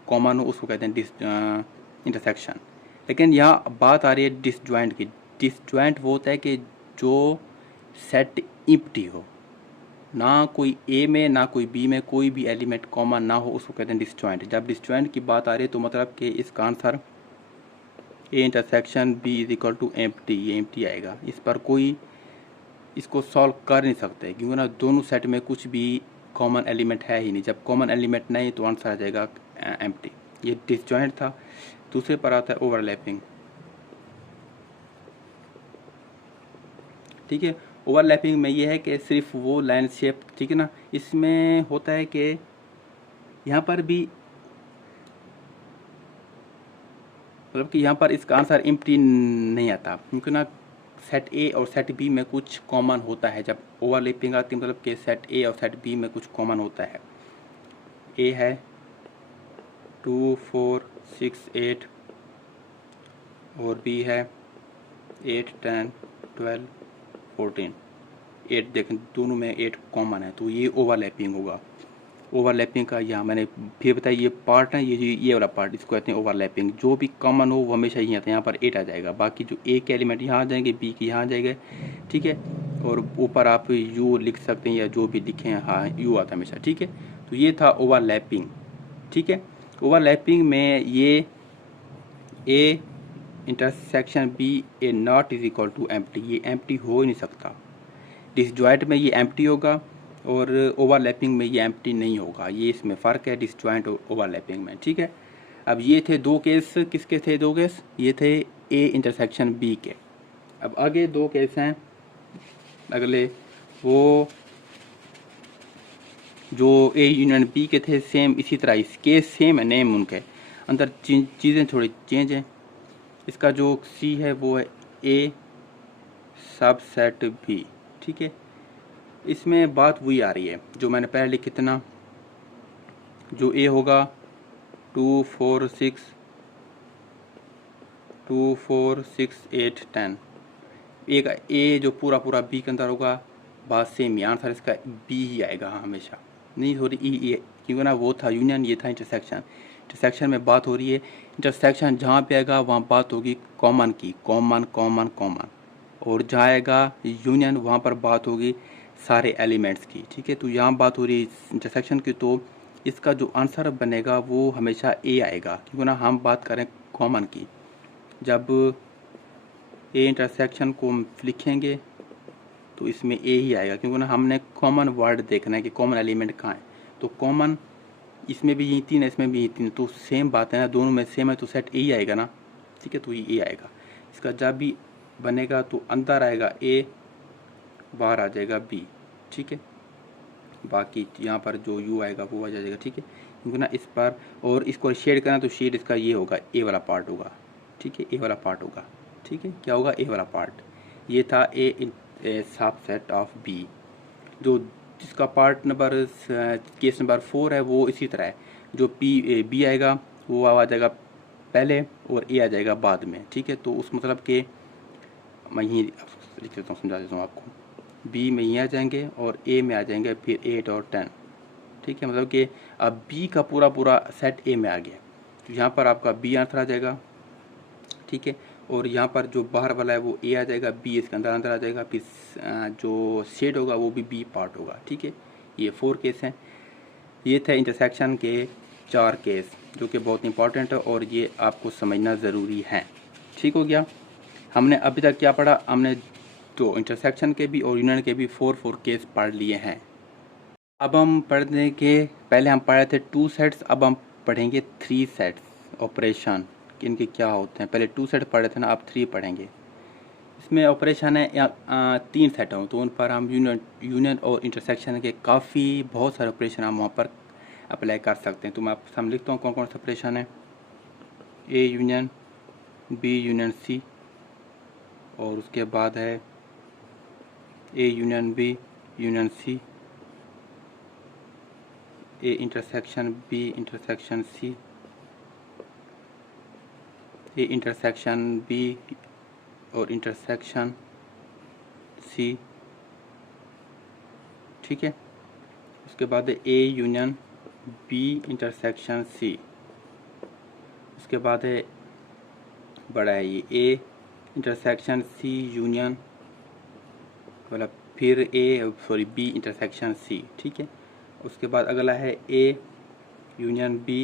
कॉमन हो उसको कहते हैं इंटरसेक्शन। लेकिन यहाँ बात आ रही है डिसजॉइंट की। डिसजॉइंट वो होता है कि जो सेट इम्प्टी हो, ना कोई ए में ना कोई बी में कोई भी एलिमेंट कॉमन ना हो, उसको कहते हैं डिसजॉइंट। जब डिसजॉइंट की बात आ रही है तो मतलब कि इसका answer A intersection B is equal to empty, ये एम्प्टी आएगा। इस पर कोई इसको सॉल्व कर नहीं सकते क्योंकि ना दोनों सेट में कुछ भी कॉमन एलिमेंट है ही नहीं। जब कॉमन एलिमेंट नहीं तो आंसर आ जाएगा एम्प्टी। ये डिसजॉइंट था। दूसरे पर आता है ओवरलैपिंग। ठीक है, ओवरलैपिंग में ये है कि सिर्फ वो लाइन शेप, ठीक है ना, इसमें होता है कि यहाँ पर भी मतलब कि यहाँ पर इसका आंसर एम्प्टी नहीं आता क्योंकि ना सेट ए और सेट बी में कुछ कॉमन होता है। जब ओवरलैपिंग आती है मतलब कि सेट ए और सेट बी में कुछ कॉमन होता है। ए है 2 4 6 8 और बी है 8 10 12 14। 8 देखें दोनों में 8 कॉमन है तो ये ओवरलैपिंग होगा। ओवरलैपिंग का यहाँ मैंने फिर बताया ये पार्ट है, ये वाला पार्ट इसको कहते हैं ओवरलैपिंग। जो भी कॉमन हो वो हमेशा यही आता है, यहाँ पर 8 आ जाएगा। बाकी जो ए के एलिमेंट यहाँ आ जाएंगे, बी के यहाँ आ जाएंगे, ठीक है। और ऊपर आप यू लिख सकते हैं या जो भी लिखें, हाँ यू आता है हमेशा, ठीक है। तो ये था ओवरलैपिंग, ठीक है। ओवरलैपिंग में ये A intersection B A not is equal to empty, ये एम्प्टी हो ही नहीं सकता। डिसजॉइंट में ये एम्प्टी होगा और ओवरलैपिंग में ये एम्प्टी नहीं होगा। ये इसमें फ़र्क है डिसजॉइंट और ओवरलैपिंग में, ठीक है। अब ये थे दो केस, किसके थे दो केस? ये थे ए इंटरसेक्शन बी के। अब आगे दो केस हैं अगले, वो जो ए यूनियन बी के थे, सेम इसी तरह इस केस सेम है, नेम उनके अंदर चीज़ें थोड़ी चेंज हैं। इसका जो सी है वो है ए सब सेट बी, ठीक है। इसमें बात वही आ रही है जो मैंने पहले लिखी थी ना, जो ए होगा 2 4 6 2 4 6 8 10, एक ए जो पूरा पूरा बी के अंदर होगा, बात सेम ही, आंसर इसका बी ही आएगा हमेशा। नहीं हो रही ई, क्योंकि ना वो था यूनियन, ये था इंटरसेक्शन। इंटरसेक्शन में बात हो रही है, इंटरसेक्शन जहाँ पे आएगा वहाँ बात होगी कॉमन की, कॉमन कॉमन कॉमन। और जहाँ आएगा यूनियन वहाँ पर बात होगी सारे एलिमेंट्स की, ठीक है। तो यहाँ बात हो रही है इंटरसेक्शन की, तो इसका जो आंसर बनेगा वो हमेशा ए आएगा क्योंकि ना हम बात करें कॉमन की। जब ए इंटरसेक्शन को हम लिखेंगे तो इसमें ए ही आएगा क्योंकि ना हमने कॉमन वर्ड देखना है कि कॉमन एलिमेंट कहाँ है। तो कॉमन इसमें भी यही तीन है, इसमें भी यही तीन, तो सेम बात है ना, दोनों में सेम है तो सेट ए ही आएगा ना, ठीक है। तो ये ए आएगा। इसका जब भी बनेगा तो अंदर आएगा ए, बाहर आ जाएगा बी, ठीक है। बाकी यहाँ पर जो यू आएगा वो आ जाएगा, ठीक है। क्योंकि ना इस पर और इसको शेड करना तो शेड इसका ये होगा, ए वाला पार्ट होगा, ठीक है। ए वाला पार्ट होगा, ठीक है। क्या होगा? ए वाला पार्ट। ये था ए सब सेट ऑफ बी। जो जिसका पार्ट नंबर केस नंबर 4 है वो इसी तरह है। जो बी आएगा वो आ जाएगा पहले और ए आ जाएगा बाद में, ठीक है। तो उस मतलब के मैं यहीं लिख देता हूँ, समझा देता हूँ आपको। बी में यहीं आ जाएंगे और ए में आ जाएंगे फिर 8 और 10, ठीक है। मतलब कि अब बी का पूरा पूरा सेट ए में आ गया तो यहाँ पर आपका बी आंसर आ जाएगा, ठीक है। और यहाँ पर जो बाहर वाला है वो ए आ जाएगा, बी इसके अंदर अंदर आ जाएगा, फिर जो शेड होगा वो भी बी पार्ट होगा, ठीक है। ये 4 केस हैं। ये थे इंटरसेक्शन के 4 केस जो कि बहुत इंपॉर्टेंट है और ये आपको समझना ज़रूरी है, ठीक हो गया। हमने अभी तक क्या पढ़ा? हमने तो इंटरसेक्शन के भी और यूनियन के भी 4 केस पढ़ लिए हैं। अब हम पढ़ने के पहले हम पढ़े थे 2 सेट्स, अब हम पढ़ेंगे 3 सेट्स ऑपरेशन कि इनके क्या होते हैं। पहले 2 सेट पढ़े थे ना, अब 3 पढ़ेंगे। इसमें ऑपरेशन है या 3 सेट हों तो उन पर हम यूनियन और इंटरसेक्शन के काफ़ी बहुत सारे ऑपरेशन हम वहाँ पर अप्लाई कर सकते हैं। तो मैं आपको हम लिखता हूँ कौन कौन से ऑपरेशन है। A union B union C, और उसके बाद है A union B union C, A intersection B intersection C, A intersection B और इंटरसेक्शन सी, ठीक है। उसके बाद है A union B intersection C. उसके बाद है बड़ा है ये ए इंटरसेक्शन सी यूनियन, मतलब फिर बी इंटरसेक्शन सी, ठीक है। उसके बाद अगला है A union B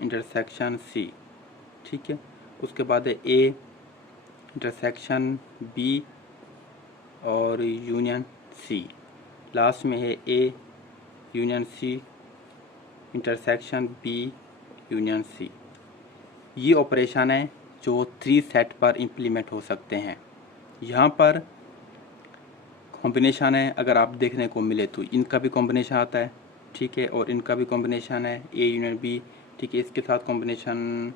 intersection C, ठीक है। उसके बाद है ए इंटरसेक्शन बी और यूनियन सी। लास्ट में है A union C intersection B union C. ये ऑपरेशन है जो 3 सेट पर इम्प्लीमेंट हो सकते हैं। यहाँ पर कॉम्बिनेशन है, अगर आप देखने को मिले तो इनका भी कॉम्बिनेशन आता है, ठीक है, और इनका भी कॉम्बिनेशन है ए यूनियन बी, ठीक है। इसके साथ कॉम्बिनेशन,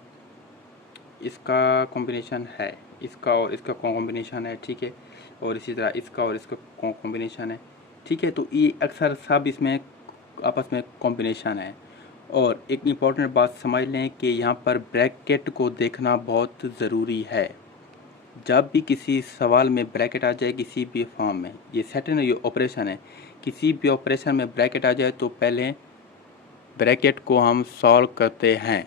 इसका कॉम्बिनेशन है, इसका और इसका कॉम्बिनेशन है, ठीक है, और इसी तरह इसका और इसका कॉम्बिनेशन है, ठीक है। तो ये अक्सर सब इसमें आपस में कॉम्बिनेशन है। और एक इम्पॉर्टेंट बात समझ लें कि यहाँ पर ब्रैकेट को देखना बहुत ज़रूरी है। जब भी किसी सवाल में ब्रैकेट आ जाए किसी भी फॉर्म में, ये सेट है ना, ये ऑपरेशन है, किसी भी ऑपरेशन में ब्रैकेट आ जाए तो पहले ब्रैकेट को हम सॉल्व करते हैं,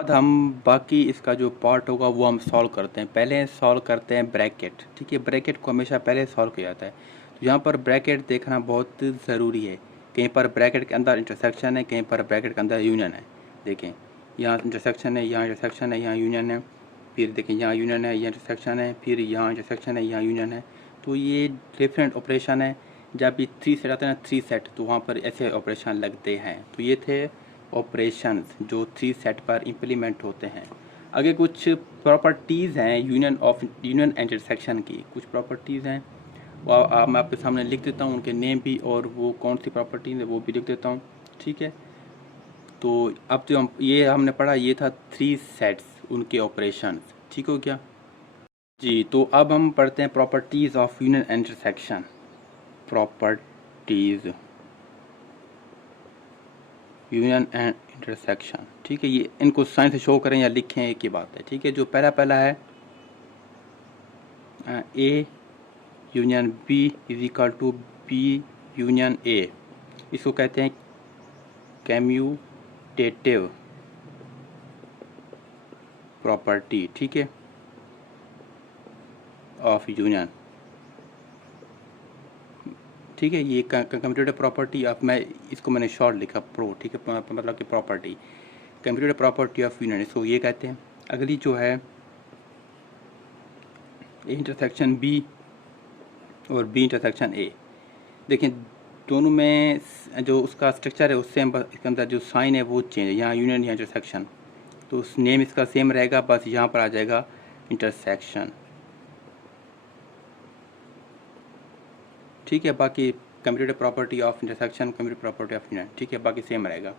बाद हम बाकी इसका जो पार्ट होगा वो हम सॉल्व करते हैं। पहले सॉल्व करते हैं ब्रैकेट, ठीक है। ब्रैकेट को हमेशा पहले सॉल्व किया जाता है। तो यहाँ पर ब्रैकेट देखना बहुत ज़रूरी है। कहीं पर ब्रैकेट के अंदर इंटरसेक्शन है, कहीं पर ब्रैकेट के अंदर यूनियन है। देखें, यहाँ इंटरसेक्शन है, यहाँ इंटरसेक्शन है, यहाँ यूनियन है, फिर देखें यहाँ यूनियन है, यहाँ इंटरसेक्शन है, फिर यहाँ इंटरसेक्शन है, यहाँ यूनियन है। तो ये डिफरेंट ऑपरेशन है। जब भी 3 सेट आते हैं ना, 3 सेट, तो वहाँ पर ऐसे ऑपरेशन लगते हैं। तो ये थे ऑपरेशंस जो 3 सेट पर इम्प्लीमेंट होते हैं। आगे कुछ प्रॉपर्टीज़ हैं यूनियन इंटरसेक्शन की, कुछ प्रॉपर्टीज़ हैं वो मैं आपके सामने लिख देता हूँ, उनके नेम भी और वो कौन सी प्रॉपर्टीज़ है वो भी लिख देता हूँ, ठीक है। तो अब जो हमने पढ़ा, ये था 3 सेट्स, उनके ऑपरेशन, ठीक हो गया जी। तो अब हम पढ़ते हैं properties of union intersection. Properties union and intersection, ठीक है। ये इनको साइन से शो करें या लिखें, एक ही बात है, ठीक है। जो पहला है A union B is equal to B union A. इसको कहते हैं कम्यूटेटिव प्रॉपर्टी, ठीक है, ऑफ यूनियन, ठीक है। ये कम्यूटेटिव प्रॉपर्टी ऑफ, मैंने शॉर्ट लिखा प्रो, ठीक है, मतलब कि property, commutative property of union, इसको ये कहते हैं। अगली जो है इंटरसेक्शन बी और बी इंटरसेक्शन ए। देखें, दोनों में जो उसका स्ट्रक्चर है उससे इसके अंदर जो साइन है वो चेंज है। यहाँ यूनियन, यहाँ इंटरसेक्शन, तो उस नेम इसका सेम रहेगा, बस यहाँ पर आ जाएगा इंटरसेक्शन, ठीक है। बाकी commutative property of intersection, commutative property of union, ठीक है, बाकी सेम रहेगा।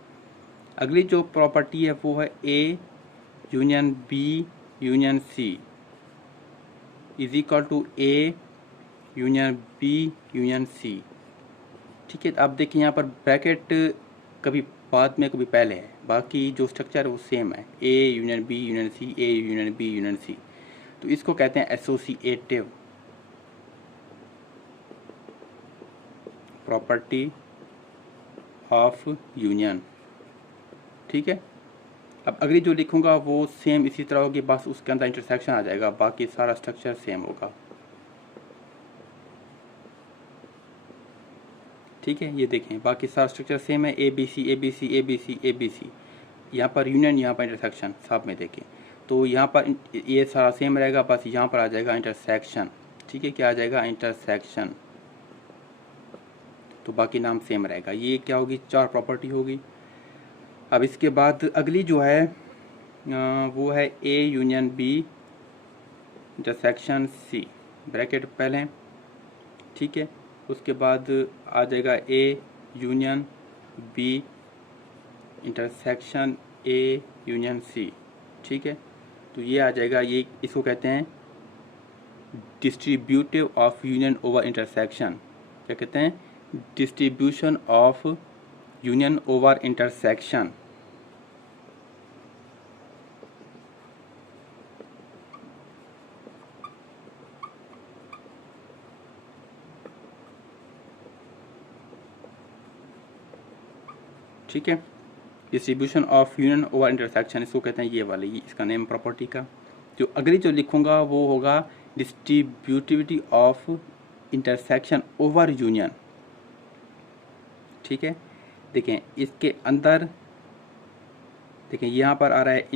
अगली जो प्रॉपर्टी है वो है A union B union C is equal to A union B union C, ठीक है। अब देखिए, यहाँ पर ब्रैकेट कभी बाद में कभी पहले है, बाकी जो स्ट्रक्चर है वो सेम है, A union B union C, A union B union C. तो इसको कहते हैं एसोसिएटिव प्रॉपर्टी ऑफ यूनियन, ठीक है। अब अगली जो लिखूंगा वो सेम इसी तरह होगी, बस उसके अंदर इंटरसेक्शन आ जाएगा, बाकी सारा स्ट्रक्चर सेम होगा, ठीक है। ये देखें, बाकी सारा स्ट्रक्चर सेम है, A B C A B C A B C A B C, यहाँ पर यूनियन, यहाँ पर इंटरसेक्शन, सब में देखें। तो यहाँ पर ये सारा सेम रहेगा, बस यहाँ पर आ जाएगा इंटरसेक्शन, ठीक है। क्या आ जाएगा? इंटरसेक्शन। तो बाकी नाम सेम रहेगा। ये क्या होगी? 4 प्रॉपर्टी होगी। अब इसके बाद अगली जो है वो है A union B intersection C, bracket पहले, ठीक है। उसके बाद आ जाएगा A union B intersection A union C, ठीक है। तो ये आ जाएगा, ये इसको कहते हैं distributive of union over intersection. क्या कहते हैं? Distribution of union over intersection. ठीक है, distribution of union over intersection, इसको कहते हैं ये वाले, ये इसका नेम प्रॉपर्टी का। जो अगली जो लिखूंगा वो होगा distributivity of intersection over union. ठीक है, देखें इसके अंदर, देखें यहाँ पर आ रहा है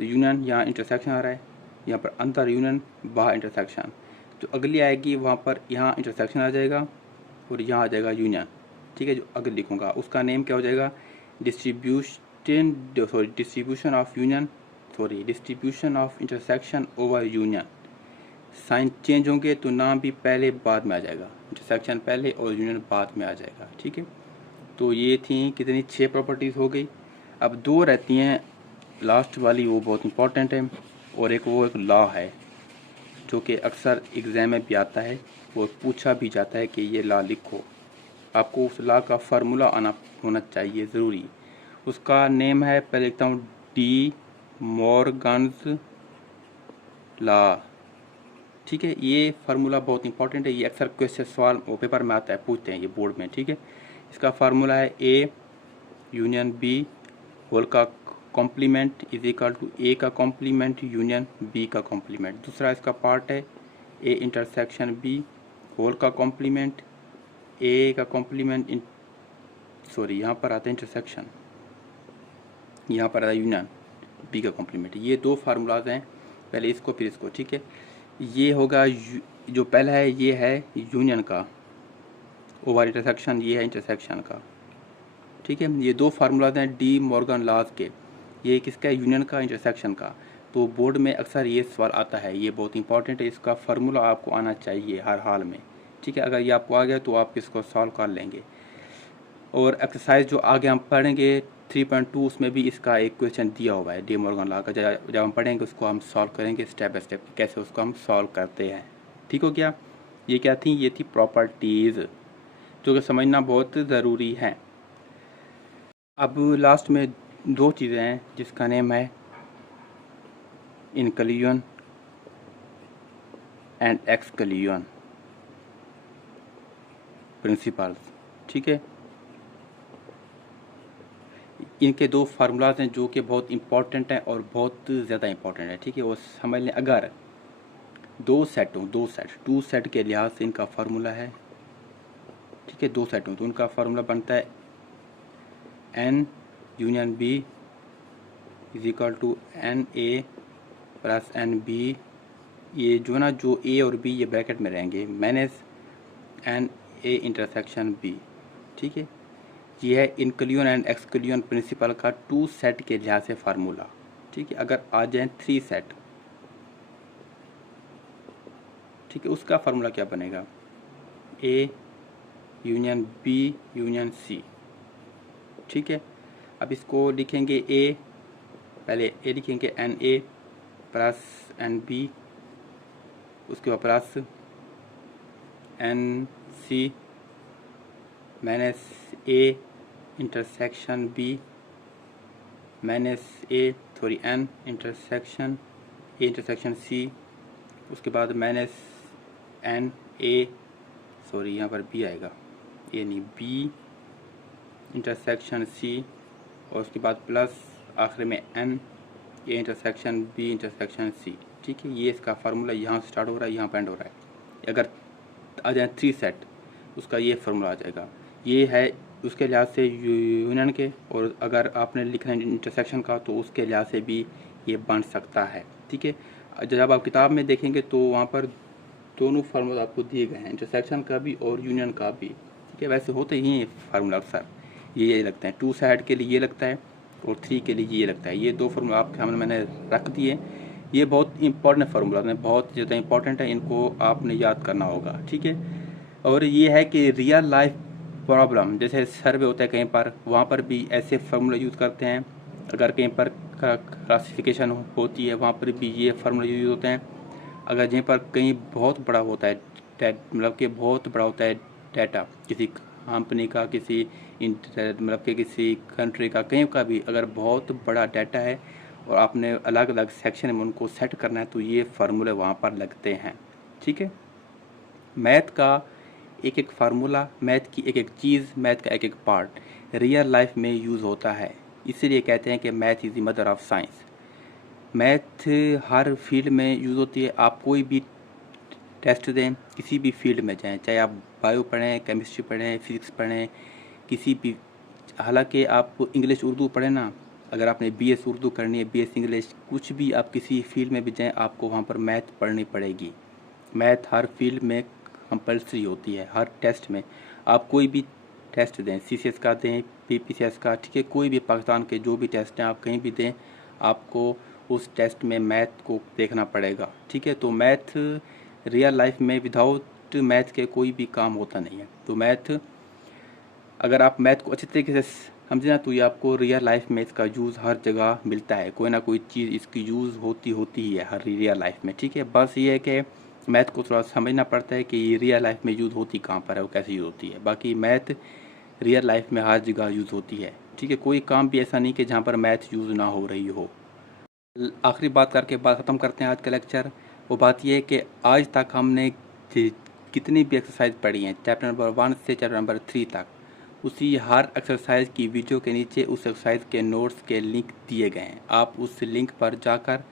यूनियन, यहाँ इंटरसेक्शन आ रहा है, यहाँ पर अंतर यूनियन, बाहर इंटरसेक्शन। जो अगली आएगी वहाँ पर यहाँ इंटरसेक्शन आ जाएगा और यहाँ आ जाएगा यूनियन। ठीक है, जो अगली लिखूँगा उसका नेम क्या हो जाएगा, distribution of intersection over union. Sign change होंगे तो नाम भी पहले बाद में आ जाएगा, इंटरसेक्शन पहले और यूनियन बाद में आ जाएगा। ठीक है, तो ये थी कितनी 6 प्रॉपर्टीज़ हो गई। अब 2 रहती हैं लास्ट वाली, वो बहुत इंपॉर्टेंट है, और एक लॉ है जो कि अक्सर एग्ज़ाम में भी आता है और पूछा भी जाता है कि ये लॉ लिखो। आपको उस लॉ का फार्मूला आना होना चाहिए ज़रूरी। उसका नेम है, पहले लिखता हूँ, डी मॉर्गन्स लॉ। ठीक है, ये फार्मूला बहुत इंपॉर्टेंट है, ये अक्सर क्वेश्चन सवाल वो पेपर में आता है, पूछते हैं ये बोर्ड में। ठीक है, इसका फार्मूला है ए यूनियन बी होल का कॉम्प्लीमेंट इज इक्वल टू ए का कॉम्प्लीमेंट यूनियन बी का कॉम्प्लीमेंट। दूसरा इसका पार्ट है ए इंटरसेक्शन बी होल का कॉम्प्लीमेंट ए का कॉम्प्लीमेंट यहाँ पर आता है इंटरसेक्शन, यहाँ पर आता है यूनियन बी का कॉम्प्लीमेंट। ये 2 फार्मूलाज हैं, पहले इसको फिर इसको। ठीक है, ये होगा जो पहला है ये है यूनियन का ओवर इंटरसेक्शन, ये है इंटरसेक्शन का। ठीक है, ये 2 फार्मूलाज हैं डी मॉर्गन लॉज के, ये किसका है, यूनियन का, इंटरसेक्शन का। तो बोर्ड में अक्सर ये सवाल आता है, ये बहुत इंपॉर्टेंट है, इसका फार्मूला आपको आना चाहिए हर हाल में। ठीक है, अगर ये आपको आ गया तो आप इसको सॉल्व कर लेंगे। और एक्सरसाइज जो आगे हम पढ़ेंगे 3.2, उसमें भी इसका एक क्वेश्चन दिया हुआ है डी मॉर्गन लॉ का। जब हम पढ़ेंगे उसको हम सॉल्व करेंगे स्टेप बाय स्टेप, कैसे उसको हम सॉल्व करते हैं। ठीक हो गया, ये क्या थी, ये थी प्रॉपर्टीज़ जो कि समझना बहुत ज़रूरी है। अब लास्ट में 2 चीज़ें हैं जिसका नेम है इंक्लूजन एंड एक्सक्लूजन प्रिंसिपल्स। ठीक है, इनके 2 फार्मूलाज हैं जो कि बहुत इंपॉर्टेंट हैं और बहुत ज़्यादा इंपॉर्टेंट है। ठीक है, वो समझ लें। अगर 2 सेट के लिहाज से इनका फार्मूला है। ठीक है, 2 सेट हों तो उनका फार्मूला बनता है n union B is equal to n A plus n B. ये जो ना, जो ए और बी ये ब्रैकेट में रहेंगे, minus n A intersection B. ठीक है, ये है इंक्लूजन एंड एक्सक्लूजन प्रिंसिपल का 2 सेट के लिहाज से फार्मूला। ठीक है, अगर आ जाए 3 सेट, ठीक है, उसका फार्मूला क्या बनेगा, A union B union C. ठीक है, अब इसको लिखेंगे ए, पहले ए लिखेंगे n A plus n B, उसके बाद plus n C minus A intersection B minus n intersection C, उसके बाद माइनस एन ए, यहाँ पर बी आएगा, ए नहीं, बी इंटरसेक्शन सी, और उसके बाद प्लस आखिर में n A intersection B intersection C. ठीक है, ये इसका फार्मूला यहाँ से स्टार्ट हो रहा है, यहाँ पे एंड हो रहा है। अगर आ जाए 3 सेट, उसका ये फार्मूला आ जाएगा। ये है उसके लिहाज से यूनियन के, और अगर आपने लिखना है इंटरसेक्शन का तो उसके लिहाज से भी ये बन सकता है। ठीक है, जब आप किताब में देखेंगे तो वहाँ पर दोनों फार्मूला आपको दिए गए हैं, इंटरसेक्शन का भी और यूनियन का भी। ठीक है, वैसे होते ही फार्मूला अक्सर ये लगता है, 2 साइड के लिए ये लगता है और 3 के लिए ये लगता है। ये 2 फार्मूला आपके सामने मैंने रख दिए। ये बहुत इंपॉर्टेंट फार्मूला हैं, बहुत ज़्यादा इंपॉर्टेंट है, इनको आपने याद करना होगा। ठीक है, और ये है कि रियल लाइफ प्रॉब्लम, जैसे सर्वे होता है कहीं पर, वहाँ पर भी ऐसे फार्मूला यूज़ करते हैं। अगर कहीं पर क्लासिफिकेशन होती है वहाँ पर भी ये फार्मूला यूज़ होते हैं। अगर जहीं पर कहीं बहुत बड़ा होता है, मतलब कि बहुत बड़ा होता है डाटा, किसी कंपनी का, किसी मतलब कि किसी कंट्री का, कहीं का भी अगर बहुत बड़ा डाटा है और आपने अलग अलग सेक्शन में उनको सेट करना है तो ये फार्मूले वहाँ पर लगते हैं। ठीक है, मैथ का एक एक फार्मूला, मैथ की एक एक चीज़, मैथ का एक एक पार्ट रियल लाइफ में यूज़ होता है। इसीलिए कहते हैं कि math is the mother of science. Math her field में यूज़ होती है। आप कोई भी टेस्ट दें, किसी भी फील्ड में जाएँ, चाहे आप बायो पढ़ें, केमिस्ट्री पढ़ें, फिज़िक्स पढ़ें, किसी भी, हालाँकि आप इंग्लिश उर्दू पढ़ें ना, अगर आपने बीएस उर्दू करनी है, बीएस इंग्लिश, कुछ भी आप किसी फील्ड में भी जाएँ, आपको वहाँ पर मैथ पढ़नी पड़ेगी। मैथ हर फील्ड में कंपल्सरी होती है, हर टेस्ट में। आप कोई भी टेस्ट दें, सीसीएस का दें, बीपीसीएस का, ठीक है, कोई भी पाकिस्तान के जो भी टेस्ट हैं आप कहीं भी दें, आपको उस टेस्ट में मैथ को देखना पड़ेगा, ठीक है। तो मैथ रियल लाइफ में विदाउट मैथ के कोई भी काम होता नहीं है। तो मैथ, अगर आप मैथ को अच्छे तरीके से समझे ना, तो ये आपको रियल लाइफ में इसका यूज़ हर जगह मिलता है, कोई ना कोई चीज़ इसकी यूज़ होती ही है हर रियल लाइफ में, ठीक है। बस ये है कि मैथ को थोड़ा समझना पड़ता है कि ये रियल लाइफ में यूज़ होती कहाँ पर है, वो कैसे यूज़ होती है। बाकी मैथ रियल लाइफ में हर जगह यूज़ होती है, ठीक है। कोई काम भी ऐसा नहीं कि जहाँ पर मैथ यूज़ ना हो रही हो। आखिरी बात करके बात ख़त्म करते हैं आज का लेक्चर। वो बात ये है कि आज तक हमने कितनी भी एक्सरसाइज पढ़ी हैं, चैप्टर नंबर 1 से चैप्टर नंबर 3 तक, उसी हर एक्सरसाइज की वीडियो के नीचे उस एक्सरसाइज के नोट्स के लिंक दिए गए हैं। आप उस लिंक पर जाकर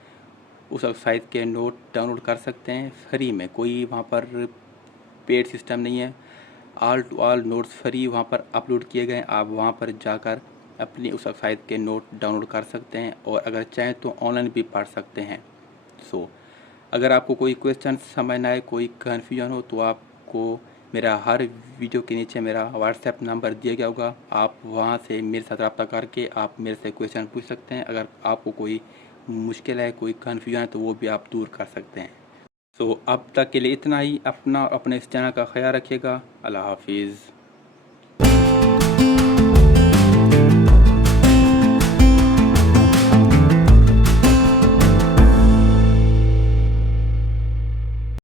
उस एक्सरसाइज के नोट डाउनलोड कर सकते हैं फ्री में, कोई वहाँ पर पेड सिस्टम नहीं है। All to all notes free वहाँ पर अपलोड किए गए हैं। आप वहाँ पर जाकर अपनी उस एक्सरसाइज के नोट डाउनलोड कर सकते हैं और अगर चाहें तो ऑनलाइन भी पढ़ सकते हैं। अगर आपको कोई क्वेश्चन समझ ना आए, कोई कन्फ्यूजन हो, तो आपको मेरा हर वीडियो के नीचे मेरा व्हाट्सएप नंबर दिया गया होगा, आप वहाँ से मेरे साथ रब्ता करके आप मेरे से क्वेश्चन पूछ सकते हैं। अगर आपको कोई मुश्किल है, कोई कन्फ्यूजन है, तो वो भी आप दूर कर सकते हैं। अब तक के लिए इतना ही। अपना अपने इस चैनल का ख्याल रखिएगा। अल्लाह हाफिज़।